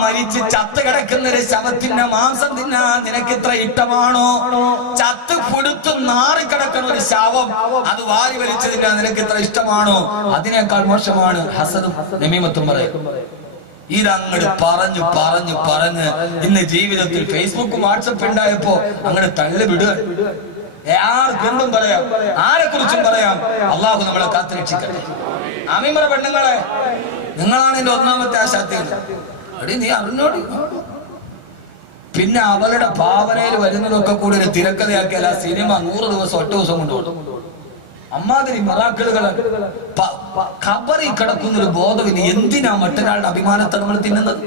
മരിച്ച് ചത്ത് കിടക്കുന്ന ഒരു ശവത്തിന്റെ മാംസം തിന്നാൻ നിനക്ക് ഇത്ര ഇഷ്ടമാണോ? ചത്ത് പുടുത്തു നാറിക്കിടക്കുന്ന ഒരു ശവം അത് വാരി വലിച്ചു തിന്നാൻ നിനക്ക് ഇത്ര ഇഷ്ടമാണോ? അതിനേക്കാൾ മോശമാണ് ഹസദും നമീമത്തും പറയും. ഇതങ്ങട് പറഞ്ഞു പറഞ്ഞു പറഞ്ഞ് ഇന്ന് ജീവിതത്തിൽ ഫേസ്ബുക്കും വാട്സപ്പ് ഉണ്ടായപ്പോ അങ്ങട് തള്ളിവിടുക. ആർക്കെന്തും പറയാം, ആരെ കുറിച്ചും പറയാം. അള്ളാഹു നമ്മളെ കാത്തുരക്ഷിക്കട്ടെ. ആമീൻ. പെണ്ണുങ്ങളെ, നിങ്ങളാണ് എന്റെ ഒന്നാമത്തെ ആശാത്തി. എടി നീ അറിഞ്ഞോടി. പിന്നെ അവളുടെ ഭാവനയിൽ വരുന്നതൊക്കെ കൂടി ഒരു തിരക്കഥയാക്കിയാൽ ആ സിനിമ 100 ദിവസം 8 ദിവസം കൊണ്ടുപോകും. അമ്മാതിരി മറാക്കളുകൾ. ഖബറിൽ കിടക്കുന്നൊരു ബോധമില്ല. എന്തിനാ മറ്റൊരാളുടെ അഭിമാനത്തെ നമ്മൾ തിന്നുന്നത്?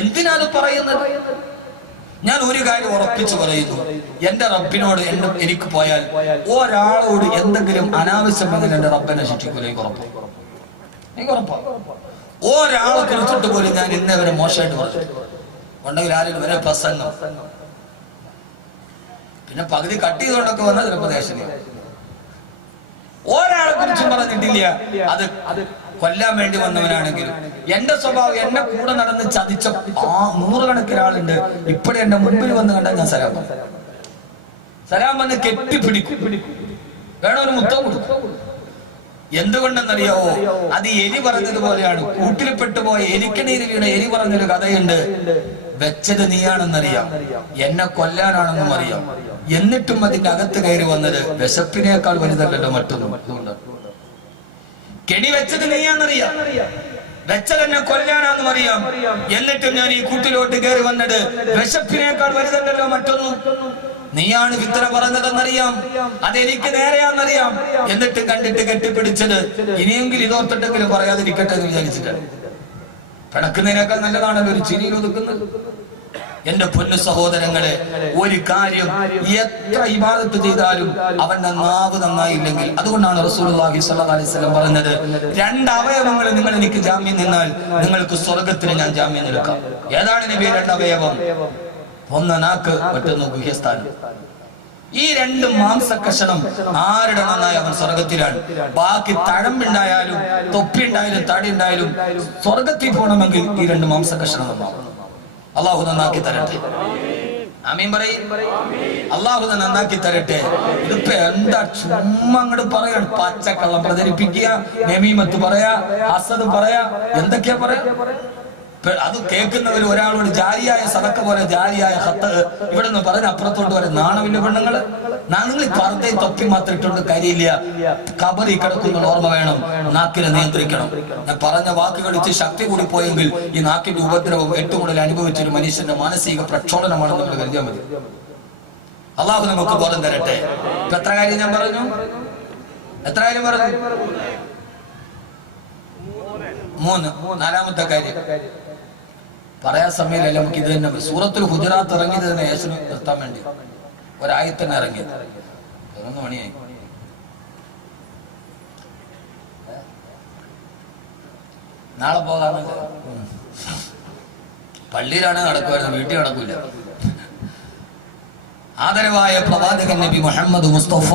എന്തിനാണ് പറയുന്നത്? ഞാൻ ഒരു കാര്യം ഉറപ്പിച്ചു പറയുന്നു, എന്റെ റബ്ബിനോട് എനിക്ക് പോയാൽ ഒരാളോട് എന്തെങ്കിലും അനാവശ്യം വന്നാൽ എന്റെ റബ്ബിനെ ശിക്ഷിക്കൂല. എനിക്ക് ഉറപ്പാ. ഒരാളെ കുറിച്ചിട്ട് പോലും ഞാൻ ഇന്നവരെ മോശമായിട്ട് പറഞ്ഞു ഉണ്ടെങ്കിൽ ആരും വരെ പ്രസംഗം പിന്നെ പകുതി കട്ട് ചെയ്തുകൊണ്ടൊക്കെ വന്ന ചിലപ്പോ ദേശം ഒരാളെ കുറിച്ചും പറഞ്ഞിട്ടില്ല. അത് കൊല്ലാൻ വേണ്ടി വന്നവനാണെങ്കിലും എന്റെ സ്വഭാവം എന്നെ കൂടെ നടന്ന് ചതിച്ച 100 കണക്കിന് ആളുണ്ട്. ഇപ്പോഴും എന്റെ മുമ്പിൽ വന്ന് കണ്ടാൽ ഞാൻ സലാം വന്ന് കെട്ടിപ്പിടിക്കും. വേണം ഒരു മുത്തം കൊടുക്കും. എന്തുകൊണ്ടെന്നറിയാവോ? അത് എലി പറഞ്ഞതുപോലെയാണ്. കൂട്ടിൽപ്പെട്ടുപോയ എലിക്കണീര് വീണ എലി പറഞ്ഞൊരു കഥയുണ്ട്. വെച്ചത് നീയാണെന്നറിയാം, എന്നെ കൊല്ലാനാണെന്നും അറിയാം, എന്നിട്ടും അതിന്റെ അകത്ത് കയറി വന്നത് വിശപ്പിനേക്കാൾ വലുതല്ലല്ലോ മറ്റൊന്നും. കെണി വെച്ചത് നീയാണെന്നറിയാം, വെച്ചത് എന്നെ കൊല്ലാനാണെന്നും അറിയാം, എന്നിട്ടും ഞാൻ ഈ കൂട്ടിലോട്ട് കയറി വന്നത് വിശപ്പിനേക്കാൾ വലുതല്ലല്ലോ മറ്റൊന്നും. നീയാണ് വിത്തര പറഞ്ഞതെന്നറിയാം, അതെനിക്ക് നേരെയാണെന്നറിയാം, എന്നിട്ട് കണ്ടിട്ട് കെട്ടിപ്പിടിച്ചത്. ഇനിയെങ്കിലും ഇതോർത്തിട്ടെങ്കിലും പറയാതിരിക്കട്ടെ എന്ന് വിചാരിച്ചിട്ട്. കിടക്കുന്നതിനേക്കാൾ നല്ലതാണല്ലോ ഒരു ചിരിയിൽ ഒതുക്കുന്നത്. എന്റെ പൊന്നു സഹോദരങ്ങളെ, ഒരു കാര്യം എത്ര ഇബാദത്ത് ചെയ്താലും അവന്റെ നാവ് നന്നായില്ലെങ്കിൽ, അതുകൊണ്ടാണ് റസൂലുള്ളാഹി സ്വല്ലല്ലാഹി അലൈഹി വസല്ലം പറഞ്ഞത്, 2 അവയവങ്ങൾ നിങ്ങൾ എനിക്ക് ജാമ്യം നിന്നാൽ നിങ്ങൾക്ക് സ്വർഗത്തിന് ഞാൻ ജാമ്യം നിൽക്കാം. ഏതാണ് നബി 2 അവയവം? ഒന്ന് നാക്ക്, മറ്റൊന്ന് ഗുഹ്യസ്ഥാനം. ഈ 2 മാംസകഷണം ആരുടെ നന്നായി അവൻ സ്വർഗത്തിലാണ്. ബാക്കി തഴമ്പുണ്ടായാലും തൊപ്പി ഉണ്ടായാലും തടി ഉണ്ടായാലും സ്വർഗത്തിൽ പോകണമെങ്കിൽ ഈ 2 മാംസകഷണം നന്നാവും. അള്ളാഹു നന്നാക്കി തരട്ടെ. ആമീൻ പറയും. അള്ളാഹു നന്നാക്കി തരട്ടെ. ഇതിപ്പോ എന്താ ചുമ്മാ അങ്ങോട്ട് പറയാണ്, പച്ചക്കള്ളം പ്രചരിപ്പിക്കുക, നമീമത്ത് പറയാ, ഹസദ് പറയാ, എന്തൊക്കെയാ പറയാ. അത് കേൾക്കുന്നവർ ഒരാളോട് ജാരിയായ സദക്ക പോലെ ജാരിയായ ഹത്ത് ഇവിടെ നിന്ന് പറഞ്ഞ് അപ്പുറത്തോട്ട് വരെ നാണമില്ല പെണ്ണുങ്ങള്. നിങ്ങൾ പർദ്ദയും തൊപ്പി മാത്രം ഇട്ടുകൊണ്ട് കാര്യമില്ല. ഖബറിൽ കിടക്കുന്ന ഓർമ്മ വേണം, നാക്കിനെ നിയന്ത്രിക്കണം. ഞാൻ പറഞ്ഞ വാക്കുകൾ ഇച്ചിരി ശക്തി കൂടി പോയെങ്കിൽ ഈ നാക്കിന്റെ ഉപദ്രവം ഏറ്റവും കൂടുതൽ അനുഭവിച്ചൊരു മനുഷ്യന്റെ മാനസിക പ്രക്ഷോഭനമാണെന്ന് നമ്മൾ കരുതിയാൽ മതി. അള്ളാഹു നമുക്ക് ബോധം തരട്ടെ. ഇപ്പൊ എത്ര കാര്യം ഞാൻ പറഞ്ഞു? എത്ര കാര്യം പറഞ്ഞു? 3. 4ാമത്തെ കാര്യം പറയാൻ സമയമില്ല. നമുക്ക് ഇത് തന്നെ സൂറത്തുൽ ഹുജറാത്ത് ഇറങ്ങിയത് തന്നെ യേശുവിനെ നിർത്താൻ വേണ്ടി ഒരായത്തന്നെ ഇറങ്ങിയത്. 11 മണിയായി. നാളെ പോകാമെന്നല്ല, പള്ളിയിലാണ് നടക്കുമായിരുന്നു, വീട്ടിൽ നടക്കൂല. ആദരവായ പ്രവാചകൻ നബി മുഹമ്മദ് മുസ്തഫ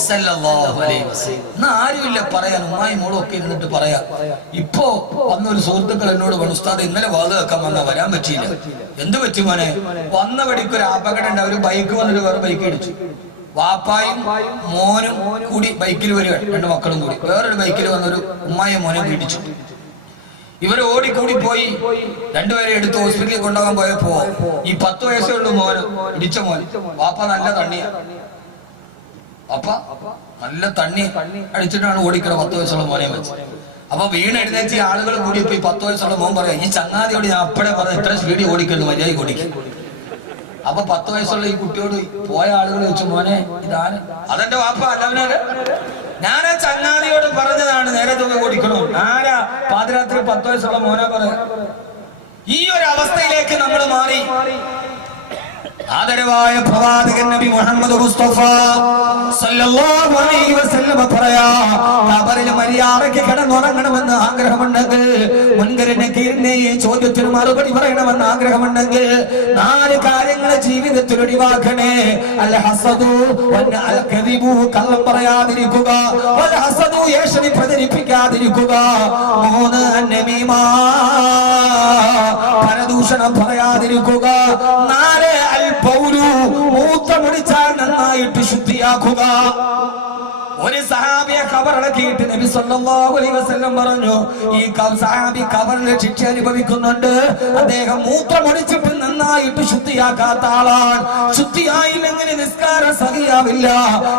സല്ലല്ലാഹു അലൈഹി വസല്ലം. ഇന്ന് ആരുമില്ല പറയാൻ. ഉമ്മായി മോളും ഒക്കെ ഇരുന്നിട്ട് പറയാ. ഇപ്പോ വന്നൊരു സുഹൃത്തുക്കൾ എന്നോട് പറഞ്ഞു, ഉസ്താദ് ഇന്നലെ വാത് വെക്കാൻ വന്നാ വരാൻ പറ്റിയില്ല. എന്ത് പറ്റി മോനെ? വന്ന വഴിക്ക് ഒരു അപകടം ഉണ്ട്. ഒരു ബൈക്ക് വന്നിട്ട് വേറെ ബൈക്ക് ഇടിച്ചു. വാപ്പായും മോനും കൂടി ബൈക്കിൽ വരിക, 2 മക്കളും കൂടി വേറൊരു ബൈക്കിൽ വന്നൊരു ഉമ്മായും മോനെ ഇടിച്ചു. ഇവര് ഓടിക്കൂടി പോയി 2 പേരെ എടുത്ത് ഹോസ്പിറ്റലിൽ കൊണ്ടുപോകാൻ പോയപ്പോ ഈ 10 വയസ്സേ ഉള്ളൂ മോന്, ഇടിച്ച മോൻ. വാപ്പ നല്ല തണ്ണിയ, വാപ്പ നല്ല തണ്ണി അടിച്ചിട്ടാണ് ഓടിക്കണ 10 വയസ്സുള്ള മോനെ വെച്ച്. അപ്പൊ വീണെഴുന്നേച്ച് ആളുകൾ കൂടി പോയി 10 വയസ്സുള്ള മോൻ പറയാ, ഈ ചങ്ങാതിയോട് ഞാൻ അപ്പഴേ പറഞ്ഞ ഇത്ര സ്പീഡിൽ ഓടിക്കരുത്, മര്യാദയ്ക്ക് ഓടിക്കും. അപ്പൊ 10 വയസ്സുള്ള ഈ കുട്ടിയോട് പോയ ആളുകൾ വെച്ചു, മോനെ ഇതാണ്. അതെന്റെ വാപ്പ അല്ലവനാണ്. ഞാനാ ചങ്ങാതിയോട് പറഞ്ഞതാണ് നേരെ തുക ഓടിക്കണോ. ആരാ പാതിരാത്രി 10 വയസ്സുള്ള മോനെ പറയാ. ഈ ഒരു അവസ്ഥയിലേക്ക് നമ്മൾ മാറി. ആദരവായ പ്രവാചകൻ നബി മുഹമ്മദ് മുസ്തഫ സല്ലല്ലാഹു അലൈഹി വസല്ലം പറയാ, ഖബറിൽ മര്യാദയ്ക്ക് കിടന്നുറങ്ങണമെന്ന് ആഗ്രഹമുണ്ടെങ്കിൽ, മുൻകരനെ ഈ ചോദ്യത്തിന് മറുപടി പറയണമെന്ന് ആഗ്രഹമുണ്ടെങ്കിൽ 4 കാര്യങ്ങൾ ജീവിതത്തിൽ ഒഴിവാക്കണേ. അൽ ഹസദു വൽ കദിബു, കള്ളം പറയാതിരിക്കുക. വൽ ഹസദു, ഏഷണി പ്രചരിപ്പിക്കാതിരിക്കുക. 3 അന്നമീമ, പരദൂഷണം പറയാതിരിക്കുക. 4 അൽ ബൗലു, മൂത്രമൊഴിച്ചാൽ നന്നായിട്ട് ശുദ്ധിയാക്കുക. ഒരു സഹാബിയെ ഖബറടക്കിയിട്ട് നബി സല്ലല്ലാഹു അലൈഹി വസല്ലം പറഞ്ഞു, ഈ സഹാബി ഖബറിൽ ശിക്ഷ അനുഭവിക്കുന്നുണ്ട്. അദ്ദേഹം മൂത്രമൊഴിച്ചിട്ട് നന്നായിട്ട് ശുദ്ധിയാക്കാത്ത ആളാണ്. ശുദ്ധിയായില്ലെങ്കിൽ നിസ്കാരം സഹിയാവില്ല,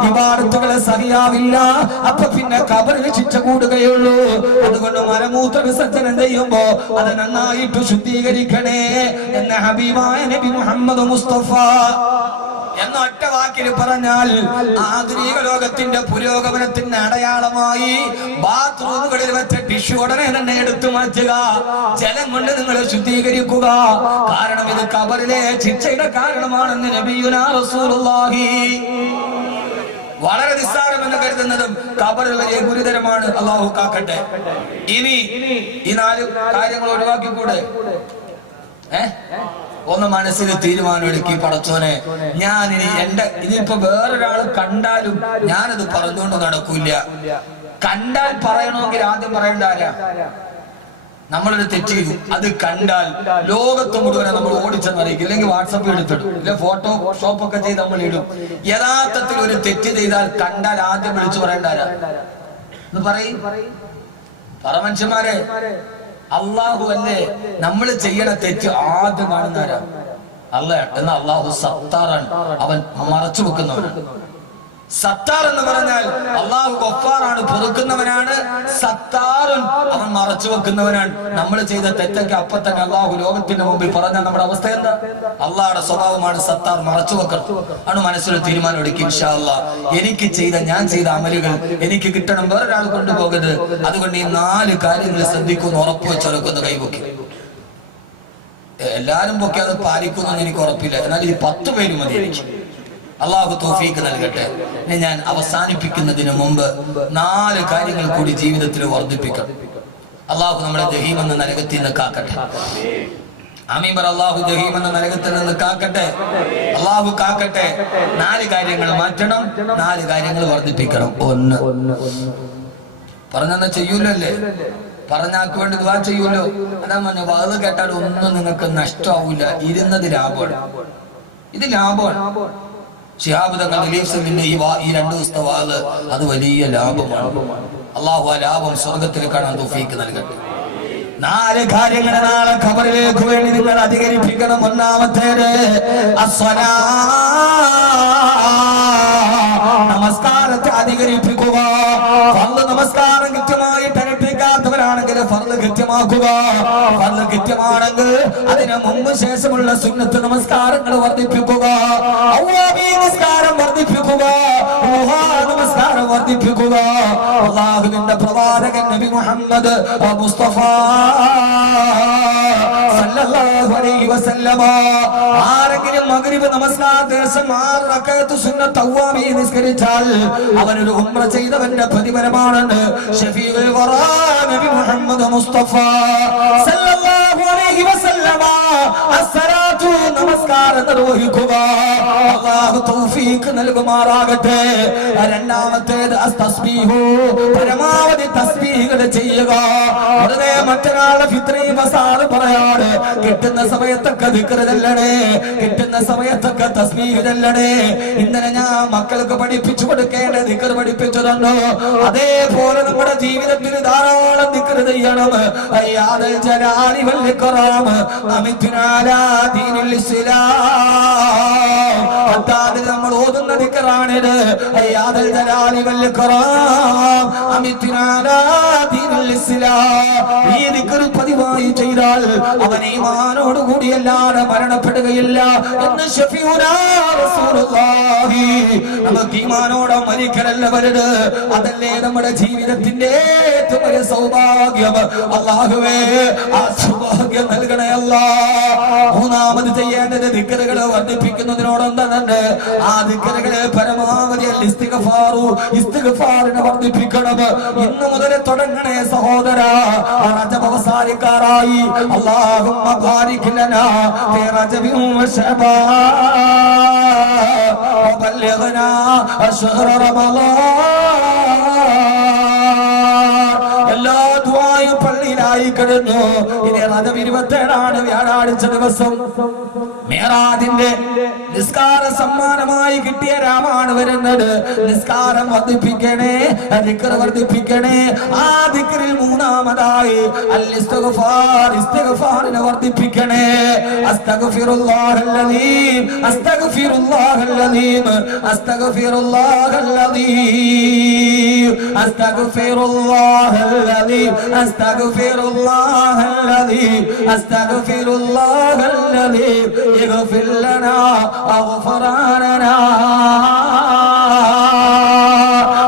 ഇബാദത്തുകൾ സഹിയാവില്ല. അപ്പൊ പിന്നെ ഖബറിൽ ശിക്ഷ കൂടുകയുള്ളൂ. അതുകൊണ്ട് മലമൂത്ര വിസർജനം ചെയ്യുമ്പോ അത് നന്നായിട്ട് ശുദ്ധീകരിക്കണേ എന്ന ഹബീബായ നബി മുഹമ്മദ് മുസ്തഫ എന്ന ഒറ്റ വാക്കിൽ പറഞ്ഞാൽ, ആധുനിക ലോകത്തിന്റെ പുരോഗമനത്തിന്റെ അടയാളമായി ബാത്റൂമുകളിൽ വെച്ച ടിഷ്യൂ ഉടനെ തന്നെ എടുത്തു മാറ്റുക, ജലം കൊണ്ട് നിങ്ങൾ ശുദ്ധീകരിക്കുക. കാരണം ഇത് ഖബറിലെ ശിക്ഷയുടെ കാരണമാണെന്ന് നബിയുനാ റസൂലുള്ളാഹി. വളരെ നിസ്സാരമെന്ന് കരുതുന്നതും ഖബറിൽ വലിയ ഗുരുതരമാണ്. അല്ലാഹു കാക്കട്ടെ. ഇനി ഈ 4 കാര്യങ്ങൾ ഒഴിവാക്കിക്കൂടെ? ഒന്ന് മനസ്സിൽ തീരുമാനമെടുക്കി, പടച്ചോനെ ഞാൻ ഇനിയിപ്പോ വേറൊരാൾ കണ്ടാലും ഞാനത് പറഞ്ഞുകൊണ്ട് നടക്കൂല. കണ്ടാൽ പറയണമെങ്കിൽ ആദ്യം പറയേണ്ട ആരാ? നമ്മളൊരു തെറ്റ് ചെയ്തു, അത് കണ്ടാൽ ലോകത്ത് മുഴുവനെ നമ്മൾ ഓടിച്ചെന്നറിയിക്കും. ഇല്ലെങ്കിൽ വാട്സപ്പിൽ എടുത്തിടും, ഇല്ല ഫോട്ടോ ഷോപ്പൊക്കെ ചെയ്ത് നമ്മൾ ഇടും. യഥാർത്ഥത്തിൽ ഒരു തെറ്റ് ചെയ്താൽ കണ്ടാൽ ആദ്യം വിളിച്ചു പറയേണ്ട ആരാ എന്ന് പറയും. പറ മനുഷ്യന്മാരെ, അള്ളാഹു അല്ലേ നമ്മൾ ചെയ്യണ തെറ്റ് ആദ്യം കാണുന്നവരാ? അല്ല. എന്നാൽ അള്ളാഹു സത്താറാണ്, അവൻ മറച്ചു വെക്കുന്നവനാണ്. സത്താർ എന്ന് പറഞ്ഞാൽ അള്ളാഹു ഗഫാറാണ്, പൊറുക്കുന്നവനാണ്. സത്താറുൻ, അവൻ മറച്ചു വെക്കുന്നവനാണ്. നമ്മൾ ചെയ്ത തെറ്റൊക്കെ അപ്പൊ തന്നെ അള്ളാഹു ലോകത്തിന്റെ മുമ്പിൽ പറഞ്ഞാൽ നമ്മുടെ അവസ്ഥ എന്താ? അള്ളാഹുടെ സ്വഭാവമാണ് സത്താർ, മറച്ചു വെക്കണം. ആണ് മനസ്സിൽ തീരുമാനം എടുക്കും. ഇൻഷാ അല്ലാഹ് ഞാൻ ചെയ്ത അമലുകൾ എനിക്ക് കിട്ടണം, വേറൊരാൾ കൊണ്ടുപോകരുത്. അതുകൊണ്ട് ഈ 4 കാര്യങ്ങൾ ശ്രദ്ധിക്കുന്നു, ഉറപ്പ് വെച്ചൊരക്കൊന്ന് കൈപൊക്കി. എല്ലാരും പൊക്കി അത് പാലിക്കുന്നു എനിക്ക് ഉറപ്പില്ല, എന്നാൽ ഈ 10 പേര് മതി എനിക്ക്. അള്ളാഹു തൗഫീഖ് നൽകട്ടെ. ഞാൻ അവസാനിപ്പിക്കുന്നതിന് മുമ്പ് 4 കാര്യങ്ങൾ കൂടി ജീവിതത്തിൽ വർദ്ധിപ്പിക്കണം. അള്ളാഹു നമ്മളെ ജഹീം എന്ന നരകത്തിൽ നിന്ന് കാക്കട്ടെ. ആമീൻ പറ. അള്ളാഹു ജഹീം എന്ന നരകത്തിൽ നിന്ന് കാക്കട്ടെ. അള്ളാഹു കാക്കട്ടെ. 4 കാര്യങ്ങൾ മാറ്റണം, 4 കാര്യങ്ങൾ വർദ്ധിപ്പിക്കണം. 1 പറഞ്ഞെന്നാ ചെയ്യൂലല്ലേ? പറഞ്ഞാക്ക് വേണ്ടി ദുആ ചെയ്യൂലോ? അതാ പറഞ്ഞ വാത് കേട്ടാൽ ഒന്നും നിങ്ങൾക്ക് നഷ്ടമാവൂല, ഇരുന്നത് ലാഭമാണ്. ഇത് ലാഭമാണ്. ശിഹാബ് തങ്ങൾ റിലീഫിന്റെ ഈ 2 ദിവസത്തെ വാത് അത് വലിയ ലാഭമാണ്. അള്ളാഹു ആ ലാഭം സ്വർഗത്തിൽ കാണാൻ തൗഫീഖ് നൽകട്ടെ. 4 കാര്യങ്ങൾ നാളെ ഖബറിലേക്ക് വേണ്ടി നിങ്ങൾ അധികരിപ്പിക്കണം. ഒന്നാമത്തേത് അസ്സലാ, നമസ്കാരത്തെ അധികരിപ്പിക്കുക. ഫർള് നമസ്കാരം കൃത്യമായിട്ട് അനുഷ്ഠിക്കാത്തവരാണെങ്കിൽ ഫർള് കൃത്യമാക്കുക. ഫർള് കൃത്യമാണെങ്കിൽ അതിന് മുമ്പ് ശേഷമുള്ള സുന്നത്ത് നമസ്കാരങ്ങൾ വർദ്ധിപ്പിക്കുക. നമസ്കാരം വർദ്ധിപ്പിക്കുക. നമസ്കാരം വർദ്ധിപ്പിക്കുക. അല്ലാഹുവിന്റെ പ്രവാചകൻ നബി മുഹമ്മദ് മുസ്തഫ സല്ലല്ലാഹു അലൈഹി വസല്ലമ ആരെങ്കിലും മഗ്രിബ് നമസ്കാരത്തിന് ശേഷം 6 റക്അത്ത് സുന്നത്ത് അവ്വാബി നിസ്കരിച്ചാൽ അവനൊരു ഉംറ ചെയ്തവന്റെ പ്രതിഫലമാണെന്ന് ശഫീഉൽ വറാ നബി മുഹമ്മദ് മുസ്തഫ സല്ലല്ലാഹു അലൈഹി വസല്ലമ. അസ്സലാത്തു, നമസ്കാരം നിർവഹിക്കുക. അല്ലാഹു തൗഫീഖ് നൽകുമാറാകട്ടെ. രണ്ടാമത്തേത് അസ്തസ്ബീഹു, പരമാവധി തസ്ബീഹുകൾ ചെയ്യുക. ഉടനെ മറ്റൊരാളെ ഫിത്രി മസാദ് പറയാറ്, കിട്ടുന്ന സമയത്തൊക്കെ ദിക്ർ ചൊല്ലണേ, കിട്ടുന്ന സമയത്തൊക്കെ തസ്ബീഹ് ചൊല്ലണേ. ഇന്നലെ ഞാൻ മക്കൾക്ക് പഠിപ്പിച്ചു കൊടുക്കേണ്ട ദിക്ർ പഠിപ്പിച്ചു തന്നു. അതേപോലെ നമ്മുടെ ജീവിതത്തിൽ ധാരാളം ദിക്ർ ചെയ്യണം. അയ്യാദൽ ജലാലി വൽ ഇക്റാം അമിത്നാ അലാ ദീനിൽ ഇസ്ലാം. അതായത് നമ്മൾ ഓതുന്ന ദിക്റാണിത്. അയ്യാദൽ ജലാലി വൽ ഇക്റാം അമിത്നാ അലാ ദീനിൽ ഇസ്ലാം. ഈ ദിക്ർ പതിവായി ചെയ്താൽ ചെയ്താൽ അവൻ ഈമാനോട് കൂടിയല്ലാതെ മരണപ്പെടുകയില്ല എന്ന് ശഫീഉനാ റസൂലുള്ളാഹി. നമുക്ക് ഈമാനോടെ മരിക്കലല്ല വലുത്, അതല്ലേ നമ്മുടെ ജീവിതത്തിന്റെ ഏറ്റവും വലിയ സൗഭാഗ്യം. അല്ലാഹുവേ ആ സൗഭാഗ്യം നൽകണേ അല്ലാഹ്. മൂന്നാമത് ചെയ്യേണ്ടത് ദിക്റുകൾ വർദ്ധിപ്പിക്കുന്നതിനോടൊപ്പം തന്നെ ആ ദിക്റുകളെ പരമാവധി ഇസ്തിഗ്ഫാറിനെ വർദ്ധിപ്പിക്കണം. ഇന്നു മുതൽ തുടങ്ങണേ സഹോദര. റജബ് അവസാനിക്കാറായി. അല്ലാഹുമ്മ ബാരിക് ലനാ ഫീ റജബി വ ശഅബാൻ വബല്ലിഗ്നാ ശഹ്റ റമളാൻ. എല്ലാ ദുആയും പള്ളിയിലായി കഴിഞ്ഞു. ഇനി റജബ് 27 വ്യാഴാഴ്ച ദിവസം മേറാജിന്റെ നിസ്കാര സമ്മാനമായി കിട്ടിയ രാമാണ് വരുന്നത്. നിസ്കാരം വർദ്ധിപ്പിക്കണേ, ദിക്ർ വർദ്ധിപ്പിക്കണേ. ആ ദിക്റിൽ മൂന്നാമതായി അൽ ഇസ്തിഗ്ഫാർ, ഇസ്തിഗ്ഫാറിനെ വർദ്ധിപ്പിക്കണേ. അസ്തഗ്ഫിറുല്ലാഹൽ അലീം, അസ്തഗ്ഫിറുല്ലാഹൽ അലീം, അസ്തഗ്ഫിറുല്ലാഹൽ അലീം, അസ്തഗ്ഫിറുല്ലാഹൽ അലീം, അസ്തഗ്ഫിറുല്ലാഹൽ അലീം, അസ്തഗ്ഫിറുല്ലാഹൽ അലീം. اغفر لنا اغفراننا.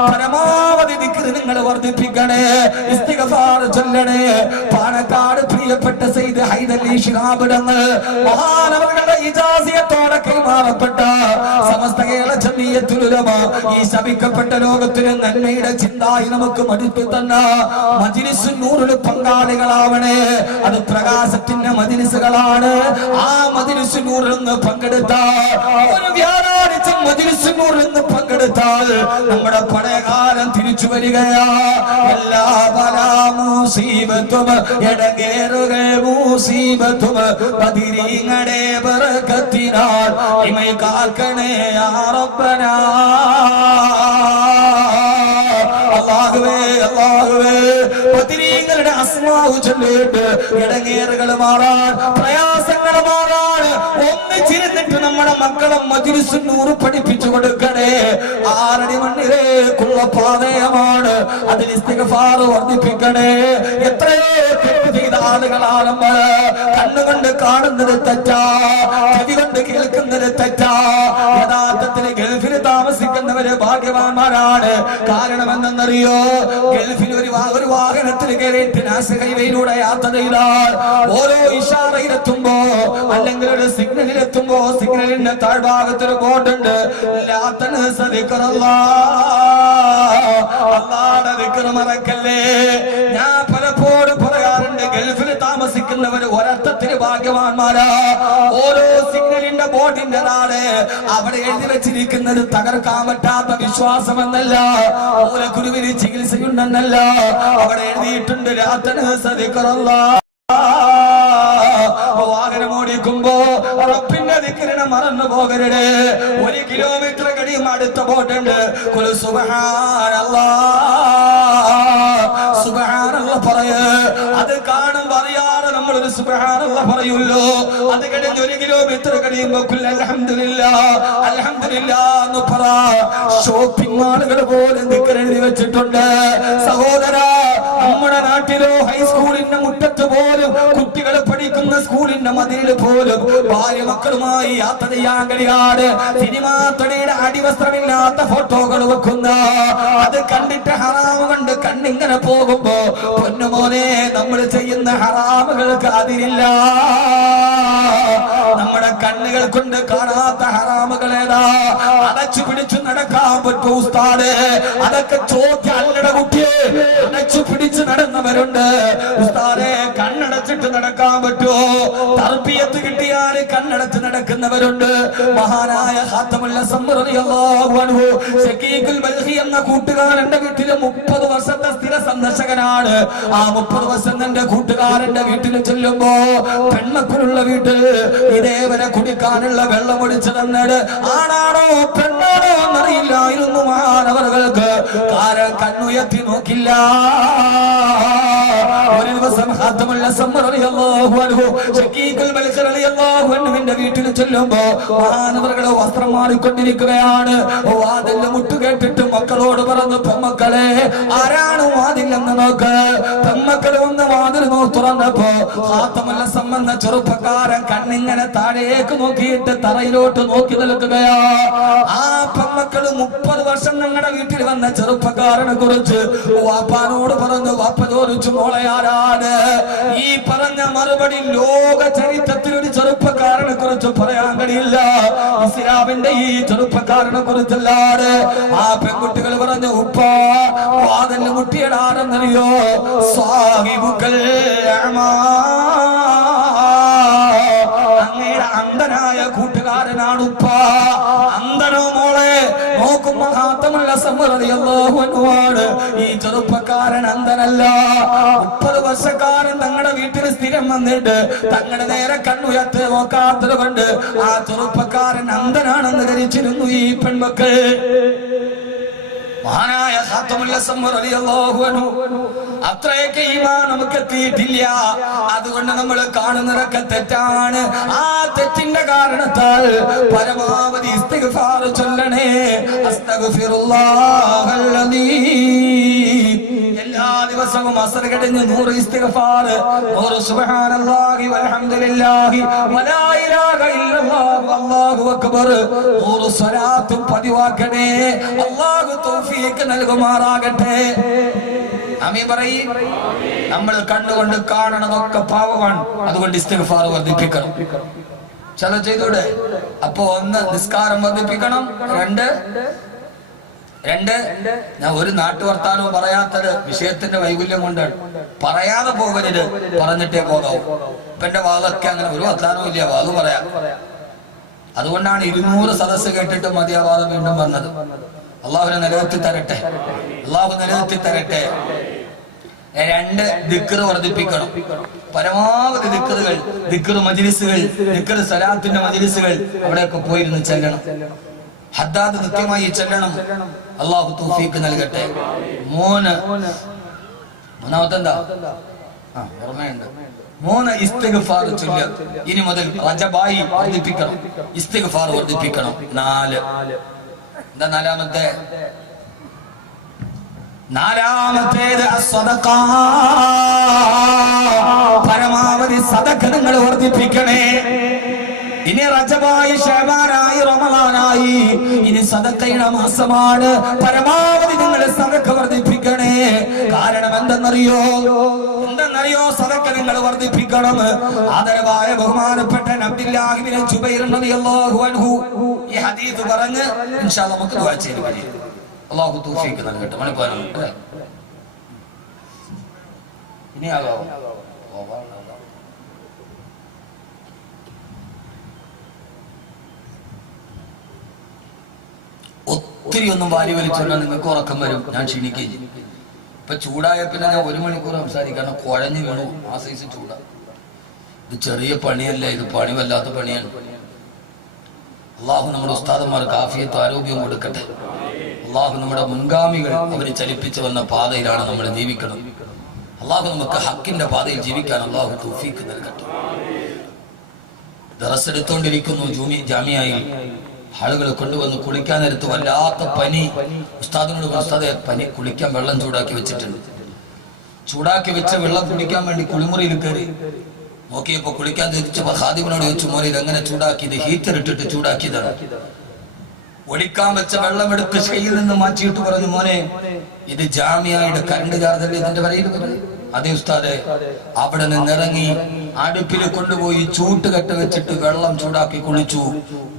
പരമാവധി ദിക്ർ നിങ്ങൾ വർദ്ധിപ്പിക്കണേ, ഇസ്തിഗ്ഫാർ ചൊല്ലണേ. പാണക്കാട് പ്രിയപ്പെട്ട സയ്യിദ് ഹൈദരലി ശിഹാബ് തങ്ങൾ മഹാനവറുകളുടെ ഇജാസിയത്തോടെ കൈമാറപ്പെട്ട സമസ്ത കേരള ജമിയത്തുൽ ഉലമ ഈ ശപിക്കപ്പെട്ട ലോകത്തിന് നന്മയുടെ ചിന്തായി നമുക്ക് മടുത്തു തന്ന മജ്ലിസുൻ നൂറിൽ പങ്കാളികളാവണേ. അത് പ്രകാശത്തിന്റെ മജ്ലിസുകളാണ്. ആ മജ്ലിസുൻ നൂറിൽ നിന്ന് പങ്കെടുത്ത ഒരു വ്യാഴാഴ്ച മജ്ലിസുൻ നൂറിൽ നിന്ന് പങ്കെടുത്താൽ നമ്മുടെ പഴയകാലം തിരിച്ചു വരികയാ. എല്ലാ ബലാ മുസീബത്തും എടങ്ങേറുകൾ മുസീബത്തും ബദിരീങ്ങളുടെ ബറകത്തിനാൽ ഇമൈ കാക്കണേ യാ റബ്ബനാ. അല്ലാഹുവേ അല്ലാഹുവേ ബദിരീങ്ങളുടെ അസ്മാഉ ചൊല്ലിട്ട് ഇടങ്ങേറുകൾ മാറാൻ, പ്രയാസങ്ങൾ മാറാൻ ഒന്നിച്ചിരുന്നിട്ട് നമ്മുടെ മക്കളെ മജ്ലിസുൻ നൂർ പഠിപ്പിച്ചു കൊടുക്കണേ. 6 അടി മണ്ണിലേക്കുള്ള പാതയമാണ്. അതിൽ ഇസ്തിഗ്ഫാർ വർദ്ധിപ്പിക്കണേ. എത്രയോ തെറ്റ് ചെയ്ത ആളുകളാണ് നമ്മൾ. കണ്ണുകൊണ്ട് കാണുന്നത് തെറ്റാ, ചെവി കൊണ്ട് കേൾക്കുന്നത് തെറ്റാ. യഥാർത്ഥത്തിൽ ഗൾഫിൽ താമസിക്കുന്നവര് ഭാഗ്യവാന്മാരാണ്. കാരണം എന്തെന്നറിയോ? ഗൾഫിൽ ഒരു വാഹനത്തിൽ കയറിയിട്ട് നാഷണൽ ഹൈവേയിലൂടെ യാത്ര ചെയ്താൽ ഓരോ ഇഷാറയിലെത്തുമ്പോ അല്ലെങ്കിൽ ഒരു സിഗ്നലിലെത്തുമ്പോ സിഗ്നലിന്റെ താഴ്ഭാഗത്തൊരു ബോർഡുണ്ട്, അല്ലാഹുവിന്റെ ദിക്ർ മറക്കല്ലേ. ഞാൻ പലപ്പോഴും പറയാറുണ്ട്, ഗൾഫിൽ താമസിക്കുന്നവർ ഒരർത്ഥത്തിൽ ഭാഗ്യവാന്മാരാ. ഓരോ സിഗ്നലിന്റെ ബോർഡിന്റെ നാളെ അവിടെ എഴുതി വെച്ചിരിക്കുന്നത് തകർക്കാൻ പറ്റാത്ത വിശ്വാസമെന്നല്ല, മൂലക്കുരുവിന് ചികിത്സയുണ്ടെന്നല്ല. അവിടെ എഴുതിയിട്ടുണ്ട് വാഹനം ഓടിക്കുമ്പോ റബ്ബിന്റെ ദിക്റിനെ മറന്നു പോകരുത്. 1 കിലോമീറ്റർ കഴിയും അടുത്ത ബോട്ടുണ്ട്, സുബ്ഹാനല്ലാഹ് പറയ്. അത് കാണുമ്പോ അറിയാതെ നമ്മളൊരു സുബ്ഹാനല്ലാഹ് പറയുമല്ലോ. അത് കഴിഞ്ഞ് 1 കിലോമീറ്റർ കഴിയുമ്പോ അൽഹംദുലില്ലാഹ് അൽഹംദുലില്ലാഹ് എന്ന് പറ. ഷോപ്പിംഗ് മാളുകൾ പോലും ദിക്ർ എഴുതി വെച്ചിട്ടുണ്ട്. സഹോദരാ, നമ്മുടെ നാട്ടിലോ ഹൈസ്കൂളിന്റെ മുറ്റത്ത് പോലും, കുട്ടികൾ പഠിക്കുന്ന സ്കൂളിന്റെ മതിലിൽ പോലും ഭാര്യ മക്കളുമായി യാത്ര ചെയ്യാൻ കഴിയാതെ സിനിമാ തൊടിയുടെ അടിവസ്ത്രമില്ലാത്ത ഫോട്ടോകൾ വെക്കുന്ന, അത് കണ്ടിട്ട് ഹറാമ് കണ്ട് കണ്ണിങ്ങനെ പോകുമ്പോ പൊന്നുമോനെ നമ്മൾ ചെയ്യുന്ന ഹറാമുകൾക്ക് അതിരില്ല. നമ്മുടെ കണ്ണുകൾ കൊണ്ട് കാണാത്ത ഹറാമുകളേതാ? അടച്ചു പിടിച്ചു നടക്കാൻ പറ്റൂ ഉസ്താദേ? അതൊക്കെ ചോദ്യം അല്ലട കുട്ടിയെ. അടച്ചു പിടിച്ച് നടന്നവരുണ്ട് ഉസ്താദേ. കണ്ണടച്ചിട്ട് നടക്കാൻ പറ്റുമോ? തർബിയത്ത് കിട്ടിയാൽ കണ്ണടച്ച് നടക്കുന്നവരുണ്ട്. മഹാനായ ഖാതമുൽ അസ്മ റളിയല്ലാഹു അൻഹു ശകീഖുൽ ബൽഖി എന്ന കൂട്ടുകാരന്റെ വീട്ടിൽ 30 വർഷത്തെ സ്ഥിര സന്ദർശകനാണ്. ആ 30 വർഷം എന്റെ കൂട്ടുകാരന്റെ വീട്ടിൽ ചെല്ലുമ്പോ പെൺമക്കളുള്ള വീട്ടിൽ ഇതേവരെ കുടിക്കാനുള്ള വെള്ളം ഒഴിച്ചു തന്നത് ആണാണോ പെണ്ണാണോ എന്നറിയില്ലായിരുന്നു മഹാനവറുകൾക്ക്. കാരണം കണ്ണുയർത്തി നോക്കില്ല. ഒരു ദിവസം ദിവസം ഖാത്തമുൽ അസ്മ റളിയല്ലാഹു അൻഹു ശഖീഖുൽ മൽഖ് റളിയല്ലാഹു അൻഹുവിന്റെ വീട്ടിൽ ചെല്ലുമ്പോൾ മഹാനവറുകളെ വസ്ത്രം മാറിക്കൊണ്ടിരിക്കുകയാണ്. വാതിൽ മുട്ടു കേട്ടിട്ട് മക്കളോട് പറഞ്ഞു, പെമ്മക്കളെ ആരാണ് വാതിലെന്ന് നോക്ക്. പെമ്മക്കൾ ഒന്ന് വാതിൽ തുറന്നപ്പോ ഖാത്തമുൽ അസ്മ എന്ന ചെറുപ്പക്കാരൻ കണ്ണിങ്ങനെ താഴേക്ക് നോക്കിയിട്ട് തറയിലോട്ട് നോക്കി നിൽക്കുകയാ. ആ പെമ്മക്കള് 30 വർഷം ഞങ്ങളുടെ വീട്ടിൽ വന്ന ചെറുപ്പക്കാരനെ കുറിച്ച് വാപ്പാനോട് പറഞ്ഞു. വാപ്പ ചോദിച്ചു, മോളെ ആരാണ്? ഈ പറഞ്ഞ മറുപടി ലോക ചരിത്രത്തിൽ ഒരു ചെറുപ്പക്കാരനെ കുറിച്ച് പറയാൻ കഴിയില്ല. ഇസ്ലാമിന്റെ ഈ ചെറുപ്പക്കാരനെ കുറിച്ചല്ലാതെ ആ പെൺകുട്ടികൾ പറഞ്ഞു, ഉപ്പ വാതിൽ മുട്ടിയടാരെന്നറിയോ? സാഹിബുക്കൽ അങ്ങയുടെ അന്ധനായ കൂട്ടുകാരനാണ് ഉപ്പ. അന്ധനോ മോളെ? നോക്കുമ്പോ ഖാത്തമുൽ അസ്മ റളിയല്ലാഹു അൻഹു ആണ്. ഈ ചെറുപ്പക്കാരൻ അന്ധനല്ല. 30 വർഷക്കാരൻ തങ്ങളുടെ വീട്ടിൽ സ്ഥിരം വന്നിട്ട് തങ്ങളുടെ നേരെ കണ്ണുയർത്ത് നോക്കാത്തത് കൊണ്ട് ആ ചെറുപ്പക്കാരൻ അന്ധനാണെന്ന് ധരിച്ചിരുന്നു ഈ പെൺമക്കൾ. മഹാനായ ഖാത്തമുൽ അസ്മ റളിയല്ലാഹു അൻഹു അത്രയൊക്കെ ഈമാൻ നമുക്ക് എത്തിയിട്ടില്ല. അതുകൊണ്ട് നമ്മൾ കാണുന്നതൊക്കെ തെറ്റാണ്. ആ തെറ്റിന്റെ കാരണത്താൽ പരമാവധി ഇസ്തിഗ്ഫാർ ചൊല്ലണേ. അസ്തഗ്ഫിറുല്ലാഹല്ലദീം. എല്ലാ ദിവസവും അസ്ർ കഴിഞ്ഞ് 100 ഇസ്തിഗ്ഫാർ, 100 സുബ്ഹാനല്ലാഹി വൽഹംദുലില്ലാഹി വലാ ഇലാഹ ഇല്ലല്ലാഹു അല്ലാഹു അക്ബർ, 100 സ്വലാത്തും പതിവാക്കണേ. അല്ലാഹു തൗഫീഖ് നൽകുമാറാകട്ടെ. ആമീൻ പറയ്. നമ്മൾ കണ്ണുകൊണ്ട് കാണണതൊക്കെ പാവമാണ്. അതുകൊണ്ട് ഇസ്തിഗ്ഫാർ വർദ്ധിപ്പിക്കണം. ചല ചെയ്തൂടെ? അപ്പൊ 1 നിസ്കാരം വർദ്ധിപ്പിക്കണം. 2 ഞാൻ ഒരു നാട്ടുവർത്താനവും പറയാത്തത് വിഷയത്തിന്റെ വൈകുല്യം കൊണ്ടാണ്. പറയാതെ പോകരുത്, പറഞ്ഞിട്ടേ പോകാവൂ. ഇപ്പൊ എന്റെ വാദമൊക്കെ അങ്ങനെ ഒരു വർത്താനവും ഇല്ല, വാദം പറയാം. അതുകൊണ്ടാണ് 200 സദസ്സ് കേട്ടിട്ട് മതിയാവാതെ വീണ്ടും വന്നത്. അള്ളാഹുവിനെ നിലനിർത്തി തരട്ടെ, അള്ളാഹു നിലനിർത്തി തരട്ടെ. 2 ദിക്ർ വർദ്ധിപ്പിക്കണം. പരമാവധി ദിക്റുകൾ, ദിക്ർ മജ്ലിസുകൾ, ദിക്ർ സലാത്തിന്റെ മജ്ലിസുകൾ അവിടെയൊക്കെ പോയിരുന്ന് ചെല്ലണം. ഹദ്ദാദ് നിത്യമായി ചെല്ലണം. അള്ളാഹു തൗഫീഖ് നൽകട്ടെ. മൂന്നാമത്തെന്താ? ഓർമ്മയുണ്ട്. 3 ഇസ്തിഗ്ഫാർ ചൊല്ലുക. ഇനി മുതൽ റജബായി വർദ്ധിപ്പിക്കണം, ഇസ്തിഗ്ഫാർ വർദ്ധിപ്പിക്കണം. 4 എന്താ നാലാമത്തേത് അസ്സദഖ. പരമാവധി സദഖ നിങ്ങൾ വർദ്ധിപ്പിക്കണേ. ഇനി റജബായി, ശഅബാനായി, റമളാനായി, ഇനി സദഖയുടെ മാസമാണ്. പരമാവധി നിങ്ങൾ സദഖ വർദ്ധിപ്പിക്കണേ. കാരണം എന്തെന്നറിയോ? സദഖ നിങ്ങൾ വർദ്ധിപ്പിക്കണം. ആദരവായ ബഹുമാനപ്പെട്ട അബ്ദുല്ലാഹ് ഇബ്നു ജുബൈർ റളിയല്ലാഹു അൻഹു ഈ ഹദീസ് പറഞ്ഞ് ഇൻഷാ അല്ലാഹ് നമുക്ക് ദുആ ചെയ്യാം. അല്ലാഹു തൗഫീഖ് നൽകട്ടെ. മണിപ്പാനം ഇനി ആകാവോ? ഒത്തിരി ഒന്നും വാരി വലിച്ചോണ്ടാൽ നിങ്ങൾക്ക് ഉറക്കം വരും, ഞാൻ ക്ഷീണിക്കുകയും ചെയ്യും. ഇപ്പൊ ചൂടായ പിന്നെ ഞാൻ 1 മണിക്കൂർ സംസാരിക്കണം. കുഴഞ്ഞു വീണു, ആ സൈസ് ചൂടാ. ഇത് ചെറിയ പണിയല്ല, ഇത് പണി വല്ലാത്ത പണിയാണ്. അള്ളാഹു നമ്മുടെ ഉസ്താദന്മാർക്ക് ആഫിയത്ത് ആരോഗ്യം കൊടുക്കട്ടെ. അള്ളാഹു നമ്മുടെ മുൻഗാമികൾ അവര് ചലിപ്പിച്ചു വന്ന പാതയിലാണ് നമ്മൾ ജീവിക്കണം. അള്ളാഹു നമുക്ക് ഹക്കിന്റെ പാതയിൽ ജീവിക്കാൻ അള്ളാഹു തൗഫീഖ് നൽകട്ടെ. ദറസ് എടുത്തുകൊണ്ടിരിക്കുന്നു ജാമിയയിൽ. ആളുകൾ കൊണ്ടുവന്ന് കുളിക്കാൻ നേരത്ത് വല്ലാത്ത പനി. ഉസ്താദിനോട് ഉസ്താദെ പനി, കുളിക്കാൻ വെള്ളം ചൂടാക്കി വെച്ചിട്ടുണ്ട്. ചൂടാക്കി വെച്ച വെള്ളം കുടിക്കാൻ വേണ്ടി കുളിമുറിയിൽ കയറി നോക്കിയപ്പോ കുളിക്കാൻ തിരിച്ചപ്പോ ഖാദിമിനോട് ചോദിച്ചു, മോനെ ഇതെങ്ങനെ ചൂടാക്കി? ഇത് ഹീറ്റർ ഇട്ടിട്ട് ചൂടാക്കിയതാണ്. ഒഴിക്കാൻ വെച്ച വെള്ളം എടുത്ത് കയ്യിൽ നിന്ന് മാറ്റിയിട്ട് പറഞ്ഞു, മോനെ ഇത് ജാമിയയുടെ കരണ്ട് ചാർജല്ലേ ഇതിന്റെ വരയിൽ? അതേ ഉസ്താദെ. അവിടെ നിന്നിറങ്ങി അടുപ്പിൽ കൊണ്ടുപോയി ചൂട്ടുകെട്ട് വെച്ചിട്ട് വെള്ളം ചൂടാക്കി കുളിച്ചു.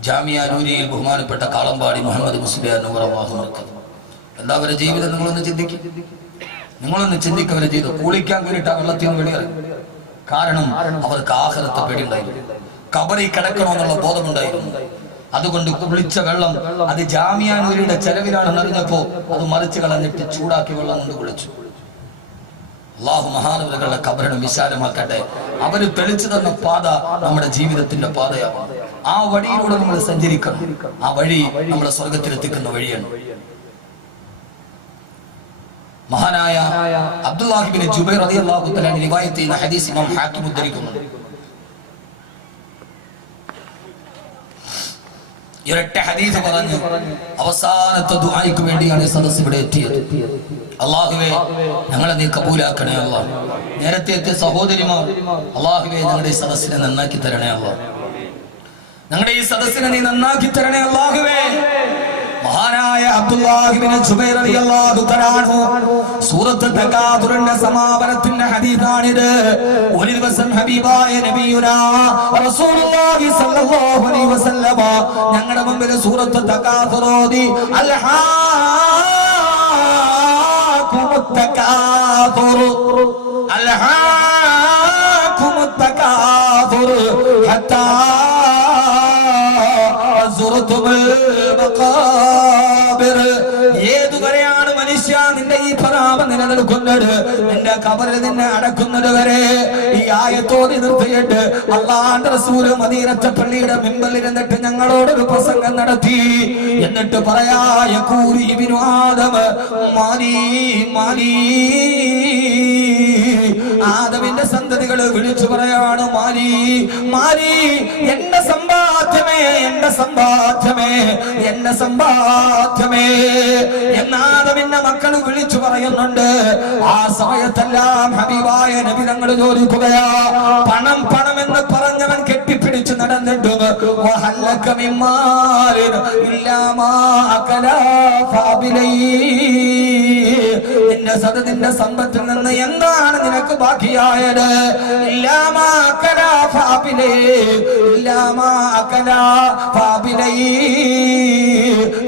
ജാമിയ നൂരിയിൽ ബഹുമാനപ്പെട്ട കാളമ്പാടി മുഹമ്മദ് മുസ്ലിയാർ നൂറല്ലാഹു മർക്കദ്. എല്ലാവരുടെ ജീവിതം നിങ്ങളൊന്ന് ചിന്തിക്കും, നിങ്ങളൊന്ന് ചിന്തിക്കവരെ ചെയ്തു. കുളിക്കാൻ കയറിയിട്ട് ആ വെള്ളത്തിൽ നിന്ന് വെളിയിറങ്ങി. കാരണം അവർക്ക് ആഖിറത്തെ പേടിയുണ്ടായിരുന്നു, ഖബറിൽ കിടക്കണമെന്നുള്ള ബോധമുണ്ടായിരുന്നു. അതുകൊണ്ട് കുളിച്ച വെള്ളം അത് ജാമിയ നൂരിയുടെ ചെലവിലാണെന്ന് അറിഞ്ഞപ്പോ അത് മറിച്ച് കളഞ്ഞിട്ട് ചൂടാക്കി വെള്ളം കൊണ്ട് കുളിച്ചു. അള്ളാഹു മഹാനവറുകളുടെ ഖബറിനെ വിശാലമാക്കട്ടെ. അവര് തെളിച്ചു തന്ന പാത നമ്മുടെ ജീവിതത്തിന്റെ പാതയാണ്. ആ വഴിയിലൂടെ നമ്മൾ സഞ്ചരിക്കണം. ആ വഴി നമ്മളെ സ്വർഗത്തിലെത്തിക്കുന്ന വഴിയാണ്. മഹാനായ അബ്ദുല്ലാഹി ഇബ്നു ജുബൈർ റളിയല്ലാഹു തആല റിവായത്ത് ചെയ്യുന്ന ഹദീസ് ഇമാം ഹാക്കിം ഉദ്ധരിക്കുന്നു. ഇരട്ട ഹദീസ് പറഞ്ഞു അവസാനത്തെ ദുആയ്ക്ക് വേണ്ടിയാണ് സദസ്സ് ഇവിടെ എത്തിയത്. അല്ലാഹുവേ ഞങ്ങളെ നീ കബൂലാക്കണേ അല്ലാഹ്. നേരത്തെ എത്തിയ സഹോദരിമാർ അല്ലാഹുവേ ഞങ്ങളുടെ ഈ സദസ്സിനെ നന്നാക്കി തരണേ അല്ലാഹ്. ഞങ്ങളുടെ ഈ സദസ്സിനെ നീ നന്നാക്കി തരണേ അല്ലാഹുവേ. മഹാനായ അബ്ദുല്ലാഹി ഇബ്നു ജുബൈർ റളിയല്ലാഹു തആല അൻഹു സൂറത്ത് തകാതുറിന്റെ സമാപനത്തിന്റെ ഹദീസാണിത്. ഒരു ദിവസം ഹബീബായ നബിയുനാ റസൂലുള്ളാഹി സ്വല്ലല്ലാഹു അലൈഹി വസല്ലമ ഞങ്ങളുടെ മുമ്പിൽ സൂറത്ത് തകാതുർ ഓതി അൽഹാകുമുത് തകാതുർ അൽഹാകുമുത് തകാതുർ ഹത്താ ഏതുവരെയാണ് മനുഷ്യ നിന്റെ ഈ പരാമം നിലനിൽക്കുന്നത്? നിന്റെ ഖബറിൽ നിന്നെ അടക്കുന്നത് വരെ ഈ ആയത്തോതി നിർത്തിയിട്ട് അല്ലാഹുവിന്റെ റസൂൽ മദീനത്തെ പള്ളിയുടെ മിമ്പറിൽ നിന്നിട്ട് ഞങ്ങളോടൊരു പ്രസംഗം നടത്തി. എന്നിട്ട് പറയാ യഖൂലു ഇബ്നു ആദം മാലി മാലി. ആദമിന്റെ സന്തതികൾ വിളിച്ചു പറയാണ് മാലി മാലി, എന്റെ സമ്പാദ്യമേ എന്റെ സമ്പാദ്യമേ എന്റെ സമ്പാദ്യമേ എന്നാദമിന്റെ മക്കൾ വിളിച്ചു പറയുന്നുണ്ട്. ആ സമയത്തെല്ലാം ഹബീബായ നബി തങ്ങൾ ചോദിക്കുകയാ, പണം പണം എന്ന് പറഞ്ഞവൻ കെട്ടിപ്പിടിച്ചു നടന്നിട്ടും നിന്റെ സദത്തിന്റെ സമ്പത്തിൽ നിന്ന് എന്താണ് നിനക്ക് ബാക്കിയായത്?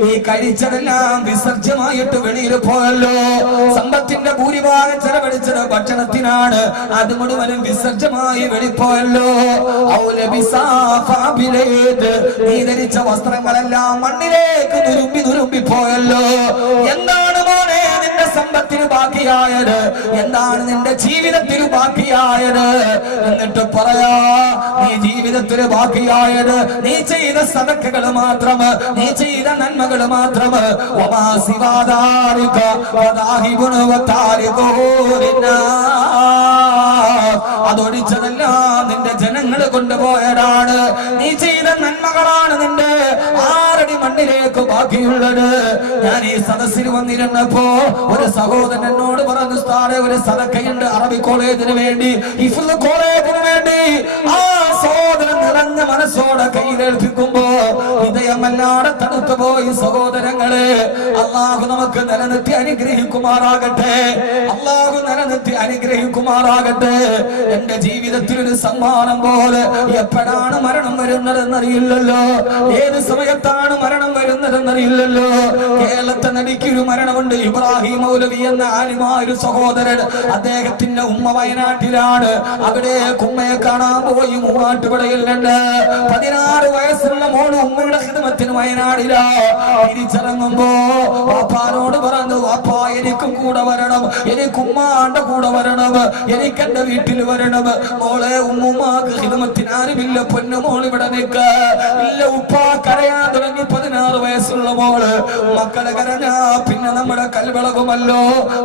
നീ കഴിച്ചതെല്ലാം വിസർജ്യമായിട്ട് വെളിയിൽ പോയല്ലോ. സമ്പത്തിന്റെ ഭൂരിഭാഗം ചെലവഴിച്ചത് ഭക്ഷണത്തിനാണ്, അത് മുഴുവനും വിസർജ്യമായി വെളിപ്പോയല്ലോ. നീ ധരിച്ച വസ്ത്രങ്ങളെല്ലാം മണ്ണിലേക്ക് നുരുമ്പി നുരുമ്പി പോയല്ലോ. എന്താണ് മോനെ നിന്റെ സമ്പത്തിന് ബാക്കിയായത്? എന്താണ് നിന്റെ ജീവിതത്തിന് ബാക്കിയായത്? എന്നിട്ട് പറയാ, നീ ജീവിതത്തിന് ബാക്കിയായത് നീ ചെയ്ത സദഖകൾ മാത്രം, നീ ചെയ്ത നന്മകൾ മാത്രം. അതൊഴിച്ചതെല്ലാം നിന്റെ ജനങ്ങൾ കൊണ്ടുപോയതാണ്. നീ ചെയ്ത നന്മകളാണ് നിന്റെ 6 അടി മണ്ണിലേക്ക് ബാക്കിയുള്ളത്. ഞാൻ ഈ സദസ്സിൽ വന്നിരുന്നപ്പോ ഒരു സഹോദരൻ എന്നോട് പറഞ്ഞു, ഉസ്താദേ ഒരു സദഖയുണ്ട് അറബി കോളേജിന് വേണ്ടി, ഹിഫ്ള് കോളേജിന് വേണ്ടി. ആ സഹോദരൻ നിറഞ്ഞ മനസ്സോടെ കയ്യിലേൽപ്പിക്കുമ്പോ ഹൃദയമല്ലാതെ തണുത്തു പോയി. സഹോദരങ്ങളെ, അള്ളാഹു നമുക്ക് നിലനിർത്തി അനുഗ്രഹിക്കുമാറാകട്ടെ. അള്ളാഹു നിലനിർത്തി അനുഗ്രഹിക്കുമാറാകട്ടെ. എന്റെ ജീവിതത്തിൽ ഒരു സമ്മാനം പോലെ എപ്പോഴാണ് മരണം വരുന്നതെന്നറിയില്ലല്ലോ, ഏത് സമയത്താണ് മരണം വരുന്നതെന്നറിയില്ലല്ലോ. കേരളത്തെ നടിക്കൊരു മരണമുണ്ട്. ഇബ്രാഹിം മൗലവി എന്ന ആലിമായ ഒരു സഹോദരൻ, അദ്ദേഹത്തിന്റെ ഉമ്മ വയനാട്ടിലാണ്. അവിടെ ഉമ്മയെ കാണാൻ പോയി. മൂവാറ്റുപുഴയിൽ നിന്ന് 16 വയസ്സുള്ള മോള് ഉമ്മയുടെ ഖിദ്മത്തിന് വയനാടിലാ. തിരിച്ചിറങ്ങുമ്പോ വാപ്പാനോട് പറഞ്ഞു, വാപ്പാ എനിക്കും കൂടെ വരണം, എനിക്ക് ഉമ്മാന്റെ കൂടെ വരണം, എനിക്ക് എന്റെ വീട്ടിൽ വരണം. മോളെ ഉമ്മുമാക്ക് ഖിദ്മത്തിന് ആരുമില്ല, പൊന്നുമോൾ ഇവിടെ നിൽക്ക ഇല്ല. ഉപ്പ കരയാൻ തുടങ്ങി. 16 വയസ്സുള്ള മോള്. മക്കളെ കരഞ്ഞാ പിന്നെ നമ്മുടെ കൽവിളകുമല്ലോ.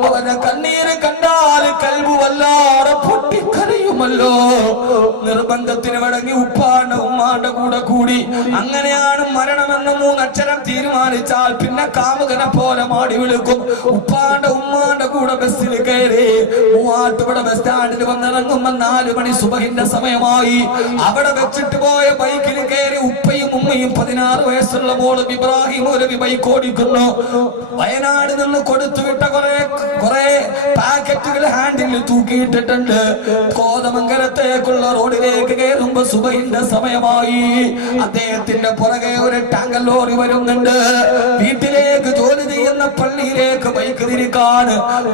അവന്റെ കണ്ണീര് കണ്ടാൽ കൽബ് വല്ലാതെ പൊട്ടിക്കരയുമല്ലോ. നിർബന്ധത്തിന് വഴങ്ങി ഉപ്പാന്റെ ഉമ്മാന്റെ കൂടെ കൂടി. അങ്ങനെയാണ് മരണമെന്ന് 3 അക്ഷരം തീരുമാനിച്ചാൽ പിന്നെ കാമുകനെ പോലെ മാടി വിളിക്കും. ഉപ്പാന്റെ ഉമ്മാന്റെ കൂടെ ബസ്സിൽ കയറി മൂവാറ്റുപുഴ ബസ് സ്റ്റാൻഡിൽ വന്നിറങ്ങുമ്പോ 4 മണി സുബഹിന്റെ സമയമായി. അവിടെ വെച്ചിട്ട് പോയ ബൈക്കിൽ കയറി ഉപ്പയും ഉമ്മയും 16 വയസ്സുള്ള മോളും ഇബ്രാഹിം മൗലവി ബൈക്ക് ഓടിക്കുന്നു. വയനാട് നിന്ന് കൊടുത്തുവിട്ട കുറെ പാക്കറ്റുകൾ ഹാൻഡിൽ തൂക്കിയിട്ടിട്ടുണ്ട്. കോതമംഗലത്തേക്കുള്ള റോഡിലേക്ക് കയറുമ്പോ സുബഹിന്റെ സമയമായി. അദ്ദേഹത്തിന്റെ പുറകെ ഒരു ടാങ്കർ ലോറി വരുന്നുണ്ട്. വീട്ടിലേക്ക് ജോലി ചെയ്യുന്ന പള്ളിയിലേക്ക് ബൈക്ക് തിരിക്കാൻ.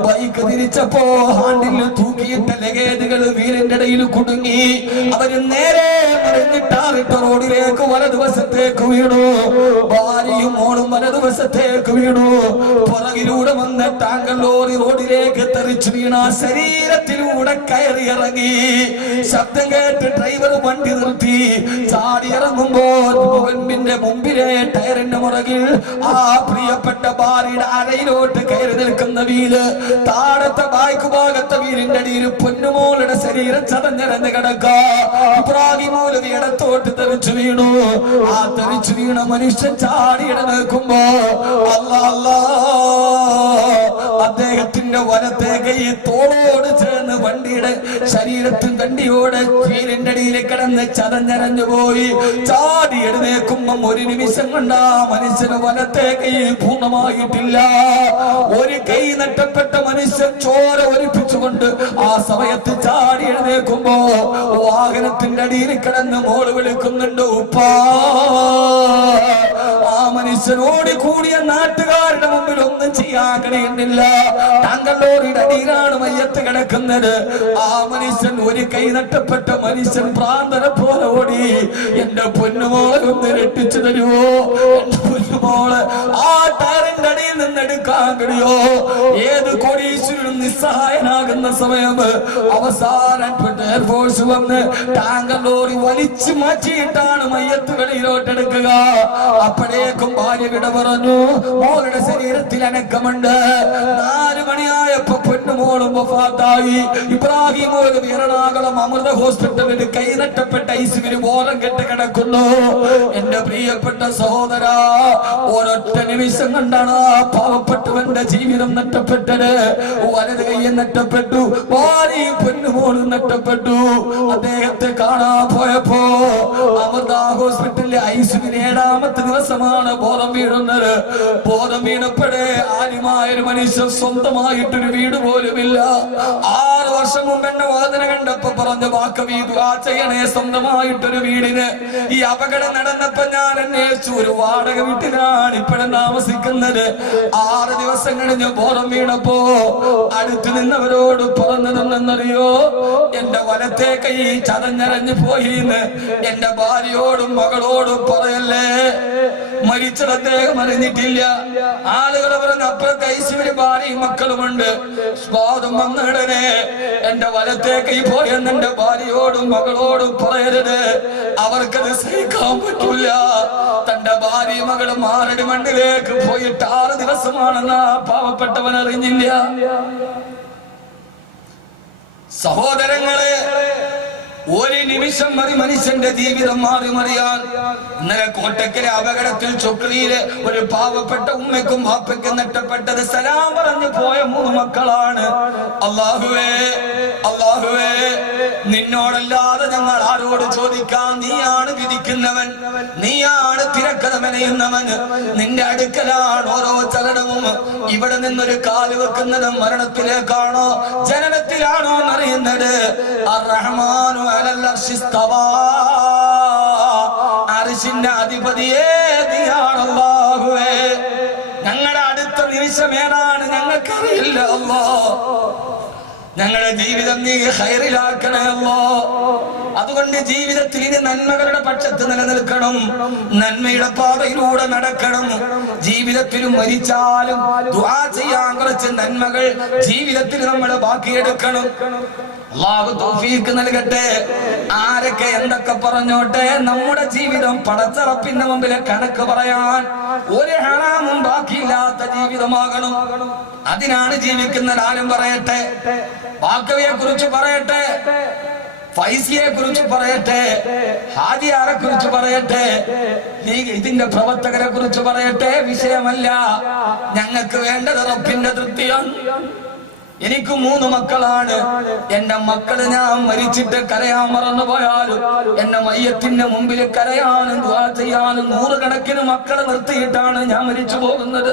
ബൈക്ക് തിരിച്ചപ്പോ ഹാൻഡിൽ തൂക്കിയിട്ട ലഗേജുകൾ വീടിന്റെ ഇടയിൽ കുടുങ്ങി. അവര് നേരെ മറിഞ്ഞിട്ടാറിട്ട് റോഡിലേക്ക് വലതുവശത്തേക്ക് വീണു. ഭാര്യയും മോളും വലതുവശത്തേക്ക് വീണു. പുറകിലൂടെ വന്ന് ടാങ്കർ ലോറി റോഡിലേക്ക് തെറിച്ചു വീണ ശരീരത്തിലൂടെ കയറി ഇറങ്ങി. ശബ്ദം കേട്ട് ഡ്രൈവർ വണ്ടി നിർത്തി. ചാടി ഇറങ്ങുമ്പോൾ മുമ്പിലെ ടയറിന്റെ മുറകിൽ ആ പ്രിയപ്പെട്ട ഭാര്യയുടെ അരയിലോട്ട് കയറി നിൽക്കുന്ന വീല്, താഴത്തെ ബായ്ക്ക് ഭാഗത്തെ വീലിന്റെ അടിയിൽ പൊന്നുമോളുടെ ശരീരം ചതഞ്ഞിറഞ്ഞ് കിടക്ക. ഇബ്രാഹിം മൗലവി ഇടത്തോട്ട് തെറിച്ചു വീണു. ആ തെറിച്ചു വീണ മനുഷ്യൻ ചാടി ഇടനേക്കുമ്പോ അല്ലാ അദ്ദേഹത്തിന്റെ വലത്തെ കൈ തോളോട് ചേർന്ന് വണ്ടിയുടെ ശരീരത്തിൽ വണ്ടിയോടെ വീലിന്റെ അടിയിൽ കിടന്ന് ചതഞ്ഞരഞ്ഞു പോയി. ചാടി എഴുന്നേക്കുമ്പം ഒരു നിമിഷം കൊണ്ട് ആ മനുഷ്യന് വലത്തെ കൈ പൂർണ്ണമായിട്ടില്ല. ഒരു കൈ നഷ്ടപ്പെട്ട മനുഷ്യൻ ചോര ഒലിപ്പിച്ചുകൊണ്ട് ആ സമയത്ത് ചാടി എഴുന്നേക്കുമ്പോ വാഹനത്തിന്റെ അടിയിൽ കിടന്ന് മോള് വിളിക്കുന്നുണ്ട് ഉപ്പാ. ആ മനുഷ്യനോട് കൂടിയ നാട്ടുകാരുടെ മുമ്പിൽ ഒന്നും ചെയ്യാൻ കഴിയുന്നില്ല. ടാങ്കർ ലോറിയുടെ അടിയിലാണ് മയ്യത്ത് കിടക്കുന്നത്. ആ മനുഷ്യൻ ഒരു കൈ നഷ്ടപ്പെട്ട മനുഷ്യൻ പ്രാന്തനെ പോലെ ഓടി, എന്റെ പൊന്നുമോളെ ഒന്ന് രക്ഷിച്ചു തരുമോ, എന്റെ പൊന്നുമോള് ആ ടയറിന്റെ അടിയിൽ നിന്ന് എടുക്കാൻ കഴിയോ? ഏത് കോടീശ്വരനും നിസ്സഹായനാകുന്ന സമയം അവസാനം എയർഫോഴ്സ് വന്ന് ടാങ്കർ ലോറി വലിച്ചു മാറ്റിയിട്ടാണ് മയ്യത്ത് വെളിയിലോട്ടെടുക്കുക. അപ്പോഴേക്കും ഭാര്യ വിട പറഞ്ഞു. മോളുടെ ശരീരത്തിൽ അനക്കമുണ്ട്. 4 മണിയായപ്പോ പൊന്നുമോളും വഫാത്തായി. ഇബ്രാഹിം മൗലവി എറണാകുളം അമൃത ഹോസ്പിറ്റലിൽ കൈ നഷ്ടപ്പെട്ട ഐസിന് ബോധം കെട്ട് കിടക്കുന്നു. എന്റെ പ്രിയപ്പെട്ട സഹോദര, ഒരൊറ്റ നിമിഷം കണ്ടാണ് ആ പാവപ്പെട്ടവന്റെ ജീവിതം നഷ്ടപ്പെട്ടത്. വലത് കൈയും നഷ്ടപ്പെട്ടു, ഭാര്യയും പൊന്നുമോളും നഷ്ടപ്പെട്ടു. അദ്ദേഹത്തെ കാണാൻ പോയപ്പോ അമൃത ഹോസ്പിറ്റലിലെ ഐസിന് 7ാമത്തെ ദിവസമാണ് ബോധം വീഴുന്നത്. ബോധം വീണപ്പോഴേ ആരുമായൊരു മനുഷ്യൻ സ്വന്തമായിട്ടൊരു വീട് പോലുമില്ല. 6 വർഷം മുമ്പ് എന്നെ വാദന കണ്ടപ്പോ പറഞ്ഞ വാക്കവി ദുആ ചെയ്യണേ സ്വന്തമായിട്ടൊരു വീടിന്. ഈ അപകടം നടന്നപ്പോ ഞാൻ അന്വേഷിച്ചു, ഒരു വാടക വീട്ടിലാണ് ഇപ്പോഴും താമസിക്കുന്നത്. 6 ദിവസം കഴിഞ്ഞ് ബോധം വീണപ്പോ അടുത്ത് നിന്നവരോട് പറഞ്ഞതെന്നറിയോ, എന്റെ വലത്തെ കൈ ചതഞ്ഞരഞ്ഞു പോയിന്ന്. എന്റെ ഭാര്യയോടും മകളോടും പറയല്ലേ, മരിച്ചത് അദ്ദേഹം അറിഞ്ഞിട്ടില്ല. ആളുകൾ പറഞ്ഞ് അപ്പുറത്തെ ഐസിന് ഭാര്യയും മക്കളുമുണ്ട്. സ്വാദം വന്നിടനെ എന്റെ വലത്തെ കൈ പോയെന്ന് എന്റെ ഭാര്യയോടും മകളോടും പറയരുത്. അവർക്കത് സഹിക്കാൻ പറ്റൂല. തന്റെ ഭാര്യയും മകളും 6 മണ്ണിലേക്ക് പോയിട്ട് 6 ദിവസമാണെന്ന് ആ പാവപ്പെട്ടവൻ അറിഞ്ഞില്ല. സഹോദരങ്ങളെ, ഒരു നിമിഷം മതി മനുഷ്യന്റെ ജീവിതം മാറി മറിയാൻ. ഇന്നലെ കോട്ടക്കലെ അപകടത്തിൽ ചൊക്ലിയിലെ ഒരു പാവപ്പെട്ട ഉമ്മയ്ക്കും വാപ്പയ്ക്കും നഷ്ടപ്പെട്ടത് സലാം പറഞ്ഞു പോയ 3 മക്കളാണ്. അല്ലാഹുവേ, അല്ലാഹുവേ, നിന്നോടല്ലാതെ ഞങ്ങൾ ആരോട് ചോദിക്കാൻ? നീയാണ് വിധിക്കുന്നവൻ, നീയാണ് തിരക്കഥ മെനയുന്നവൻ. നിന്റെ അടുക്കലാണ് ഓരോ ചലനവും. ഇവിടെ നിന്നൊരു കാല് വെക്കുന്നതും മരണത്തിലേക്കാണോ ജനനത്തിലാണോ എന്നറിയുന്നത്. അർ-റഹ്മാനു അലൽ അർശി ഇസ്തവാ, അർശിന്റെ അധിപതിയേ നീയാണ് അല്ലാഹുവേ. ഞങ്ങളുടെ അടുത്ത നിമിഷം ഏതാണ് ഞങ്ങൾക്കറിയില്ല അല്ലാഹ്. ഞങ്ങളുടെ ജീവിതം നീ ഖൈറിലാക്കണേ അല്ലാഹ്. അതുകൊണ്ട് ജീവിതത്തിൽ ഇനി നന്മകളുടെ പക്ഷത്ത് നിലനിൽക്കണം, നന്മയുടെ പാതയിലൂടെ നടക്കണം. ജീവിതത്തിലും മരിച്ചാലും ദുആ ചെയ്യാൻ കുറച്ച് നന്മകൾ ജീവിതത്തിൽ നമ്മൾ ബാക്കിയെടുക്കണം. അല്ലാഹു തൗഫീഖ് നൽകട്ടെ. ആരൊക്കെ എന്തൊക്കെ പറഞ്ഞോട്ടെ, നമ്മുടെ ജീവിതം പടച്ചറപ്പിന്റെ മുമ്പിൽ കണക്ക് പറയാൻ ഒരു ഹറാമും ബാക്കിയില്ലാത്ത ജീവിതമാകണം. അതിനാണ് ജീവിക്കുന്ന ആരും പറയട്ടെ, ബാക്കവിയെ കുറിച്ച് പറയട്ടെ, ഫൈസിയെ കുറിച്ച് പറയട്ടെ, ഹാജിയാരെ കുറിച്ച് പറയട്ടെ, ഇതിന്റെ പ്രവർത്തകരെ കുറിച്ച് പറയട്ടെ, വിഷയമല്ല. ഞങ്ങൾക്ക് വേണ്ടത് റബ്ബിന്റെ തൃപ്തിയാണ്. എനിക്ക് 3 മക്കളാണ്. എന്റെ മക്കള് ഞാൻ മരിച്ചിട്ട് കരയാൻ മറന്നുപോയാലും എന്റെ മയ്യത്തിന്റെ മുമ്പിൽ കരയാനും ദുആ ചെയ്യാനും 100 കണക്കിന് മക്കളെ നിർത്തിയിട്ടാണ് ഞാൻ മരിച്ചു പോകുന്നത്.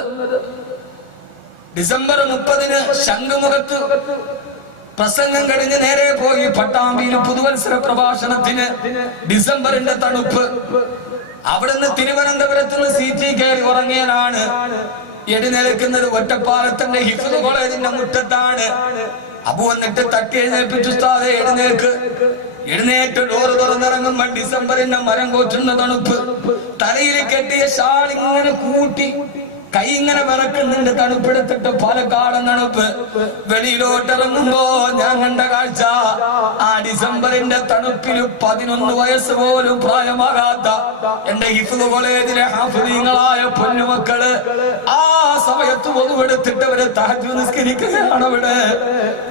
ഡിസംബർ 30-ന് ശംഖുമുഖത്ത് പ്രസംഗം കഴിഞ്ഞ് നേരെ പോയി പട്ടാമ്പിയിൽ പുതുവത്സര പ്രഭാഷണത്തിന്. ഡിസംബറിന്റെ തണുപ്പ്. അവിടുന്ന് തിരുവനന്തപുരത്ത് നിന്ന് സീറ്റിൽ കയറി ഉറങ്ങിയതാണ്. എഴുന്നേൽക്കുന്നത് ഒറ്റപ്പാലത്തിന്റെ ഹിഫ്ദ് കോളേജിന്റെ മുറ്റത്താണ്. അബു വന്നിട്ട് തട്ടി എഴുന്നേൽപ്പിച്ചു, ഉസ്താദേ എഴുന്നേൽക്ക്. എഴുന്നേറ്റ് ഡോറ് തുറന്നിറങ്ങുമ്പോ ഡിസംബറിന്റെ മരം കോച്ചുന്ന തണുപ്പ്, തലയിൽ കെട്ടിയ ഷാൾ ഇങ്ങനെ കൂട്ടി കൈ ഇങ്ങനെ വിറക്കുന്നുണ്ട്, തണുപ്പെടുത്തിട്ട് പാലക്കാടൻ തണുപ്പ്. വെളിയിലോട്ടിറങ്ങുമ്പോ ഞാൻ കണ്ട കാഴ്ച, ആ ഡിസംബറിന്റെ തണുപ്പിൽ 11 വയസ്സ് പോലും പ്രായമാകാത്ത എന്റെ ഹിഫ്ള് കോളേജിലെ ഹാഫിളീങ്ങളായ പൊന്നുമക്കള് ആ സമയത്ത് ഒതുവെടുത്തിട്ട് അവര് തഹജ്ജുദ് നിസ്കരിക്കുകയാണ്. അവിടെ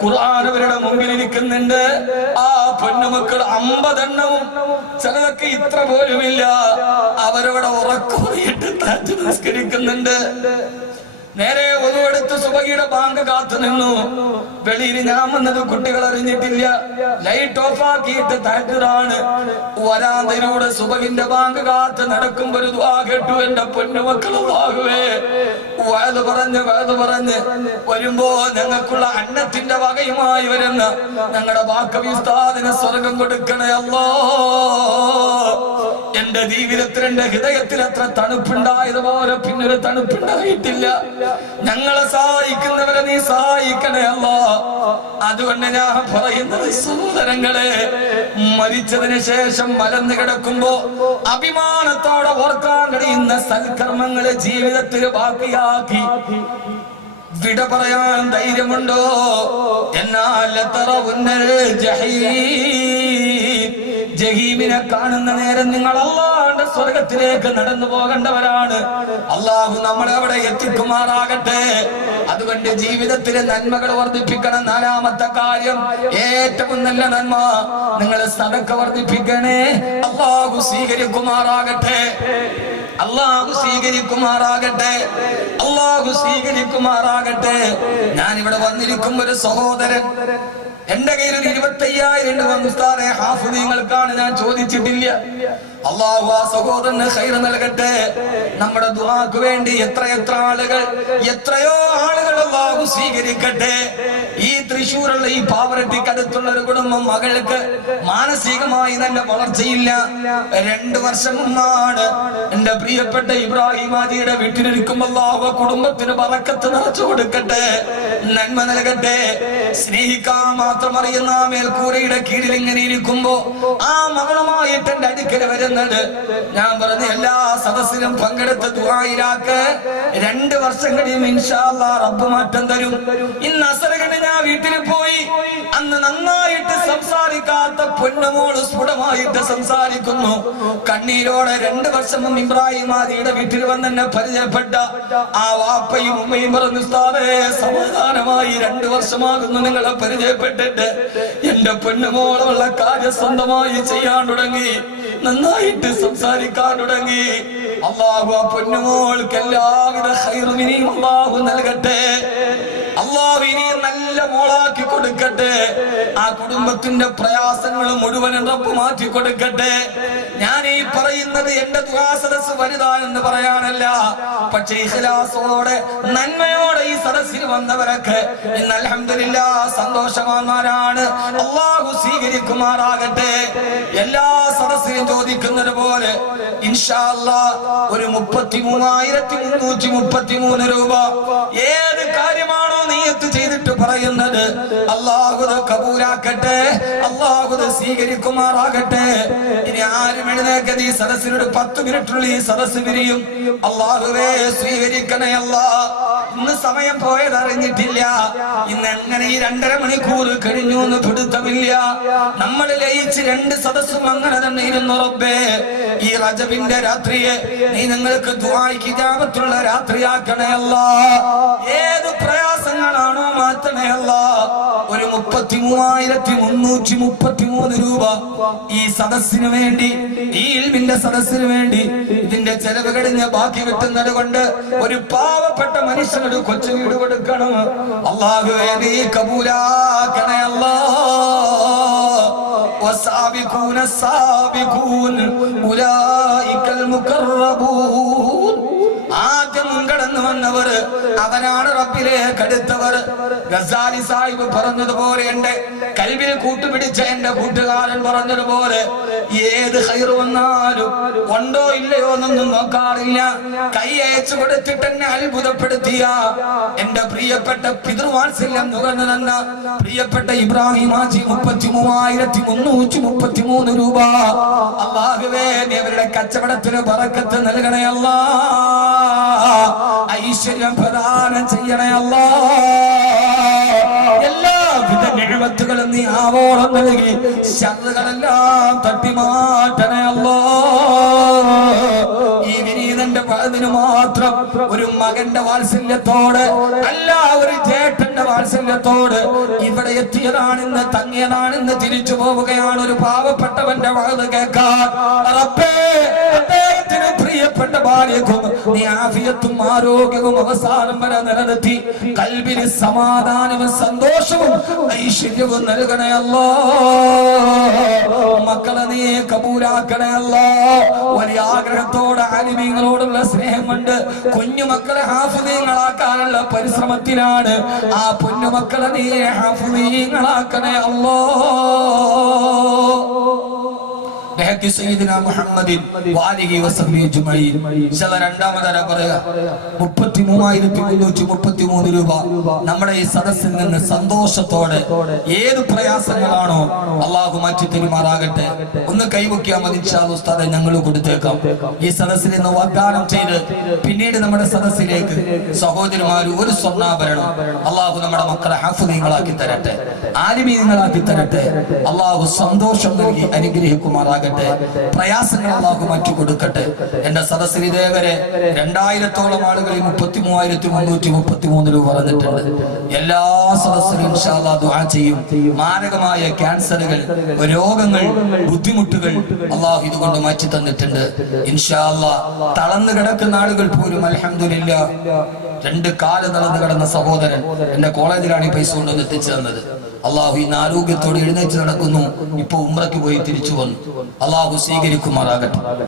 ഖുർആൻ അവരുടെ മുമ്പിൽ ഇരിക്കുന്നുണ്ട്. ആ പൊന്നുമക്കൾ 50 എണ്ണവും, ചിലതൊക്കെ ഇത്ര പോലുമില്ല, അവരവിടെ ഉറക്കമായിട്ട് തഹജ്ജുദ് നിസ്കരിക്കുന്നുണ്ട്. നേരെ ഒതുവെടുത്ത് സുബഹിയുടെ ബാങ്ക് കാത്തു നിന്നു. വെളിയിൽ ഞാൻ വന്നത് കുട്ടികൾ അറിഞ്ഞിട്ടില്ല. ലൈറ്റ് ഓഫ് ആക്കിയിട്ട് തഹജ്ജുദാണ്. വരാന്തയിലൂടെ സുബഹിന്റെ ബാങ്ക് കാത്ത് നടക്കുമ്പോ ഒരു ദുആ കേട്ടു. എന്റെ പൊന്നുമക്കൾ അല്ലാഹുവേ, വഅദ് പറഞ്ഞ് വരുമ്പോ ഞങ്ങൾക്കുള്ള അന്നത്തിന്റെ വകയുമായി വരുന്ന ഞങ്ങളുടെ ബാക്കവി ഉസ്താദിന് സ്വർഗം കൊടുക്കണേ അല്ലാ. എന്റെ ജീവിതത്തിൽ എന്റെ ഹൃദയത്തിൽ അത്ര തണുപ്പുണ്ടായതുപോലെ പിന്നൊരു തണുപ്പുണ്ടായിട്ടില്ല. ഞങ്ങളെ സഹായിക്കുന്നവരെ നീ സഹായിക്കണേ അല്ലാ. അതുകൊണ്ട് ഞാൻ പറയുന്നത് സഹോദരങ്ങളെ, മരിച്ചതിന് ശേഷം മലന്ന് കിടക്കുമ്പോ അഭിമാനത്തോടെ ഓർക്കാൻ കഴിയുന്ന സൽക്കർമ്മങ്ങളെ ജീവിതത്തിൽ ബാക്കിയാക്കി വിട പറയാൻ ധൈര്യമുണ്ടോ? എന്നാൽ ജഹീമിനെ കാണുന്ന നേരം നിങ്ങൾ അല്ലാഹുവിന്റെ സ്വർഗത്തിലേക്ക് നടന്നു പോകേണ്ടവരാണ്. അല്ലാഹു നമ്മളെ അവിടെ എത്തിക്കുമാറാകട്ടെ. അതുകൊണ്ട് ജീവിതത്തിലെ നന്മകൾ വർദ്ധിപ്പിക്കണം. 4ാമത്തെ കാര്യം, ഏറ്റവും നല്ല നന്മ, നിങ്ങൾ സദഖ വർദ്ധിപ്പിക്കണേ. അല്ലാഹു സ്വീകരിക്കുമാറാകട്ടെ. അല്ലാഹു സ്വീകരിക്കുമാറാകട്ടെ. അല്ലാഹു സ്വീകരിക്കുമാറാകട്ടെ. ഞാൻ ഇവിടെ വന്നിരിക്കും ഒരു സഹോദരൻ, എന്റെ കയ്യിൽ 25,000 രൂപ ഉസ്താദേ ഹാഫിളീങ്ങൾക്കാണ്, ഞാൻ ചോദിച്ചിട്ടില്ല. അല്ലാഹു ആ സഹോദരന് ഖൈർ നൽകട്ടെ. നമ്മുടെ ദുആക്ക് വേണ്ടി എത്രയെത്ര ആളുകൾ, എത്രയോ ആളുകൾ അല്ലാഹു സ്വീകരിക്കട്ടെ. ഈ തൃശ്ശൂരുള്ള ഈ പാവറട്ടിക്കടുത്തുള്ള ഒരു കുടുംബം, മകൾക്ക് മാനസികമായി നല്ല വളർച്ചയില്ല. 2 വർഷം മുമ്പാണ് എന്റെ പ്രിയപ്പെട്ട ഇബ്രാഹിം ഹാജിയുടെ വീട്ടിലിരിക്കുമ്പോൾ അല്ലാഹു കുടുംബത്തിന് ബറക്കത്ത് നിറച്ചു കൊടുക്കട്ടെ, നന്മ നൽകട്ടെ. സ്നേഹിക്കാൻ മാത്രം അറിയുന്ന മേൽക്കൂരയുടെ കീഴിൽ ഇങ്ങനെ ഇരിക്കുമ്പോ ആ മകളുമായിട്ട് എന്റെ അടുക്കൽ വരുന്നത്, ഞാൻ പറഞ്ഞ എല്ലാ സദസ്സിലും പങ്കെടുത്ത് ദുആയിലാക്ക്. 2 വർഷം കഴിയും ഇൻഷാ അല്ലാഹ് റബ്ബ് മാറ്റം തരും. ഇന്ന് അസറകന് ഞാൻ വീട്ടിൽ പോയി, അന്ന് നന്നായിട്ട് സംസാരിക്കാത്ത പൊന്നുമോള് സ്ഫുടമായിട്ട് സംസാരിക്കുന്നു. കണ്ണീരോടെ 2 വർഷം മുമ്പ് ഇബ്രാഹിം ഹാജിയുടെ വീട്ടിൽ വന്ന് എന്നെ പരിചയപ്പെട്ട ആ വാപ്പയും ഉമ്മയും പറഞ്ഞു, ഉസ്താദേ സമാധാനമായി 2 വർഷമാകുന്നു നിങ്ങളെ പരിചയപ്പെട്ടിട്ട്. എന്റെ പൊന്നുമോളുള്ള കാര്യം സ്വന്തമായി ചെയ്യാൻ തുടങ്ങി, നന്നായിട്ട് സംസാരിക്കാൻ തുടങ്ങി. അല്ലാഹു ആ പൊന്നുമോൾക്ക് എല്ലാവിധ ഖൈറും ഇനിയും അല്ലാഹു നൽകട്ടെ. അല്ലാഹു ഇനിയും നല്ല മോളാക്കി കൊടുക്കട്ടെ. ആ കുടുംബത്തിന്റെ പ്രയാസങ്ങൾ മുഴുവനും റബ്ബ് മാറ്റി കൊടുക്കട്ടെ. ഞാൻ ഈ പറയുന്നത് എന്റെ ദുആ സദസ്സ് വലുതാണെന്ന് പറയാനല്ല, പക്ഷേ ഇഖ്ലാസോടെ നന്മയോടെ ഈ സദസ്സിൽ വന്നവരൊക്കെ ഇന്ന് അൽഹംദുലില്ലാഹ് സന്തോഷവാന്മാരാണ്. അല്ലാഹു സ്വീകരിക്കുമാറാകട്ടെ. എല്ലാ സദസ്സിലും ചോദിക്കുന്നത് പോലെ ഇൻഷാ അല്ലാഹ് ഒരു 33,333 രൂപ ഏത് കാര്യമാണോ നിയത്ത് ചെയ്തിട്ട് പറയുന്നത്, അല്ലാഹു കബൂലാക്കട്ടെ, അല്ലാഹു സ്വീകരിക്കുമാറാകട്ടെ. ഇനി ആരും എഴുന്നേക്കത് ഈ സദസ്സിനോട് 10 മിനിറ്റുള്ള ഈ സദസ്സ് പിരിയും. അല്ലാഹുവേ സ്വീകരിക്കണേ അല്ലാ. ഇന്ന് സമയം പോയത് അറിഞ്ഞിട്ടില്ല. ഇന്ന് എങ്ങനെ ഈ 2.5 മണിക്കൂർ കഴിഞ്ഞു എന്ന് പിടുത്തമില്ല. നമ്മൾ ലയിച്ച് 2 സദസ്സും അങ്ങനെ തന്നെ ഇരുന്നു. റബ്ബേ, ഈ റജബിന്റെ രാത്രിയെ നീ ഞങ്ങൾക്ക് ദുആയ്ക്ക് ഇജാബത്തുള്ള രാത്രിയാക്കണേ അല്ലാ. ഏത് പ്രയാസങ്ങളാണോ മാറ്റണേ അല്ലാ. ഒരു 33,333 രൂപ ഈ സദസ്സിന് വേണ്ടി, ഈ ഇൽമിന്റെ സദസ്സിന് വേണ്ടി, ഇതിന്റെ ചെലവ് കഴിഞ്ഞ് ബാക്കി കിട്ടുന്നത് കൊണ്ട് ഒരു പാവപ്പെട്ട മനുഷ്യനൊരു കൊച്ചു വീട് കൊടുക്കണം. അല്ലാഹുവേ നീ കബൂലാക്കണേ അല്ലാ. والسابقون السابقون أولئك المقربون. ആദ്യ ആകെ മുൻകടന്നു വന്നവർ, അവനാണ് റബ്ബിലേക്ക് അടുത്തവർ. ഗസാലി സാഹിബ് പറഞ്ഞതുപോലെ, എന്റെ കൽബിൽ കൂട്ടുപിടിച്ച എന്റെ കൂട്ടുകാരൻ പറഞ്ഞതുപോലെ, ഏത് ഖൈറ് വന്നാലും ഉണ്ടോ ഇല്ലയോ എന്നൊന്നും നോക്കാറില്ല, കൈ അയച്ചു കൊടുത്തിട്ട് എന്നെ അത്ഭുതപ്പെടുത്തിയ എന്റെ പ്രിയപ്പെട്ട പിതൃവാത്സല്യം നുകർന്നു തന്ന പ്രിയപ്പെട്ട ഇബ്രാഹിം ഹാജി 33,333 രൂപ അല്ലാഹുവേ നീ അവരുടെ കച്ചവടത്തിന് ബറക്കത്ത് നൽകണേ അല്ലാ, ഐശ്വര്യം പ്രദാനം ചെയ്യണേ അല്ലാ, എല്ലാവിധ നിഅമത്തുകളും നീ ആവോളം നൽകി ശർറുകളെല്ലാം തട്ടിമാറ്റണേ അല്ലാ. ഈ വിനീതന്റെ അതിന് മാത്രം ഒരു മകന്റെ വാത്സല്യത്തോട് അല്ല, ഒരു ചേട്ടന്റെ വാത്സല്യത്തോട് ഇവിടെ എത്തിയതാണെന്ന് തങ്ങിയതാണെന്ന് തിരിച്ചു പോവുകയാണ് ഒരു പാവപ്പെട്ടവന്റെ വാത് കേൾക്കാൻ. റബ്ബേ, അദ്ദേഹത്തിന് പ്രിയപ്പെട്ട ഭാര്യക്കും നീ ആഫിയത്തും ആരോഗ്യവും അവസാനം വരെ നിലനിർത്തി കൽബിന് സമാധാനവും സന്തോഷവും ഐശ്വര്യവും നൽകണേ അല്ലാ. മക്കളെ നീ കബൂലാക്കണേ അല്ലാ. വലിയ ആഗ്രഹത്തോടെ ആലിമീങ്ങളോടുള്ള സ്നേഹം കൊണ്ട് കുഞ്ഞുമക്കളെ ഹാഫിളീങ്ങളാക്കാനുള്ള പരിശ്രമത്തിലാണ്. ആ പൊന്നുമക്കളെ നീ ഹാഫിളീങ്ങളാക്കണേ അല്ലാ. രൂപ നമ്മുടെ ഈ സദസ്സിൽ നിന്ന് സന്തോഷത്തോടെ ഏത് പ്രയാസങ്ങളാണോ അള്ളാഹു മാറ്റി തെരുമാറാകട്ടെ. ഒന്ന് കൈവയ്ക്കാൻ മതി, ഉസ്താദെ ഞങ്ങൾ കൊടുത്തേക്കാം. ഈ സദസ്സിൽ നിന്ന് വാഗ്ദാനം ചെയ്ത് പിന്നീട് നമ്മുടെ സദസ്സിലേക്ക് സഹോദരിമാര് ഒരു സ്വർണ്ണാഭരണം അള്ളാഹു നമ്മുടെ മക്കളെ ഹാഫിളീങ്ങളാക്കി തരട്ടെ, ആലിമീങ്ങളാക്കി തരട്ടെ. അള്ളാഹു സന്തോഷം നൽകി അനുഗ്രഹിക്കുമാറാകട്ടെ. പ്രയാസങ്ങൾ അല്ലാഹു മാറ്റി കൊടുക്കട്ടെ. എന്റെ സദസ്സിൽ ഇതേവരെ 2000-ഓളം ആളുകൾ 33,333 രൂപ പറഞ്ഞിട്ടുണ്ട്. എല്ലാ സദസ്സിലും ഇൻഷാ അല്ലാഹ് ദുആ ചെയ്യും. മാരകമായ ക്യാൻസറുകൾ, രോഗങ്ങൾ, ബുദ്ധിമുട്ടുകൾ അല്ലാഹു ഇതുകൊണ്ട് മാറ്റി തന്നിട്ടുണ്ട് ഇൻഷാ അല്ലാഹ്. തളർന്നു കിടക്കുന്ന ആളുകൾ പോലും അൽഹംദുലില്ലാഹ് 2 കാല് തളർന്നു കിടന്ന സഹോദരൻ എന്റെ കോളേജിലാണ് ഈ പൈസ കൊണ്ടുവന്ന് എത്തിച്ചു തന്നത്. അള്ളാഹു ഇന്ന് ആരോഗ്യത്തോടെ എഴുന്നേറ്റ് നടക്കുന്നു. ഇപ്പൊ ഉംറയ്ക്ക് പോയി തിരിച്ചു വന്നു. അള്ളാഹു സ്വീകരിക്കുമാറാകട്ടെ.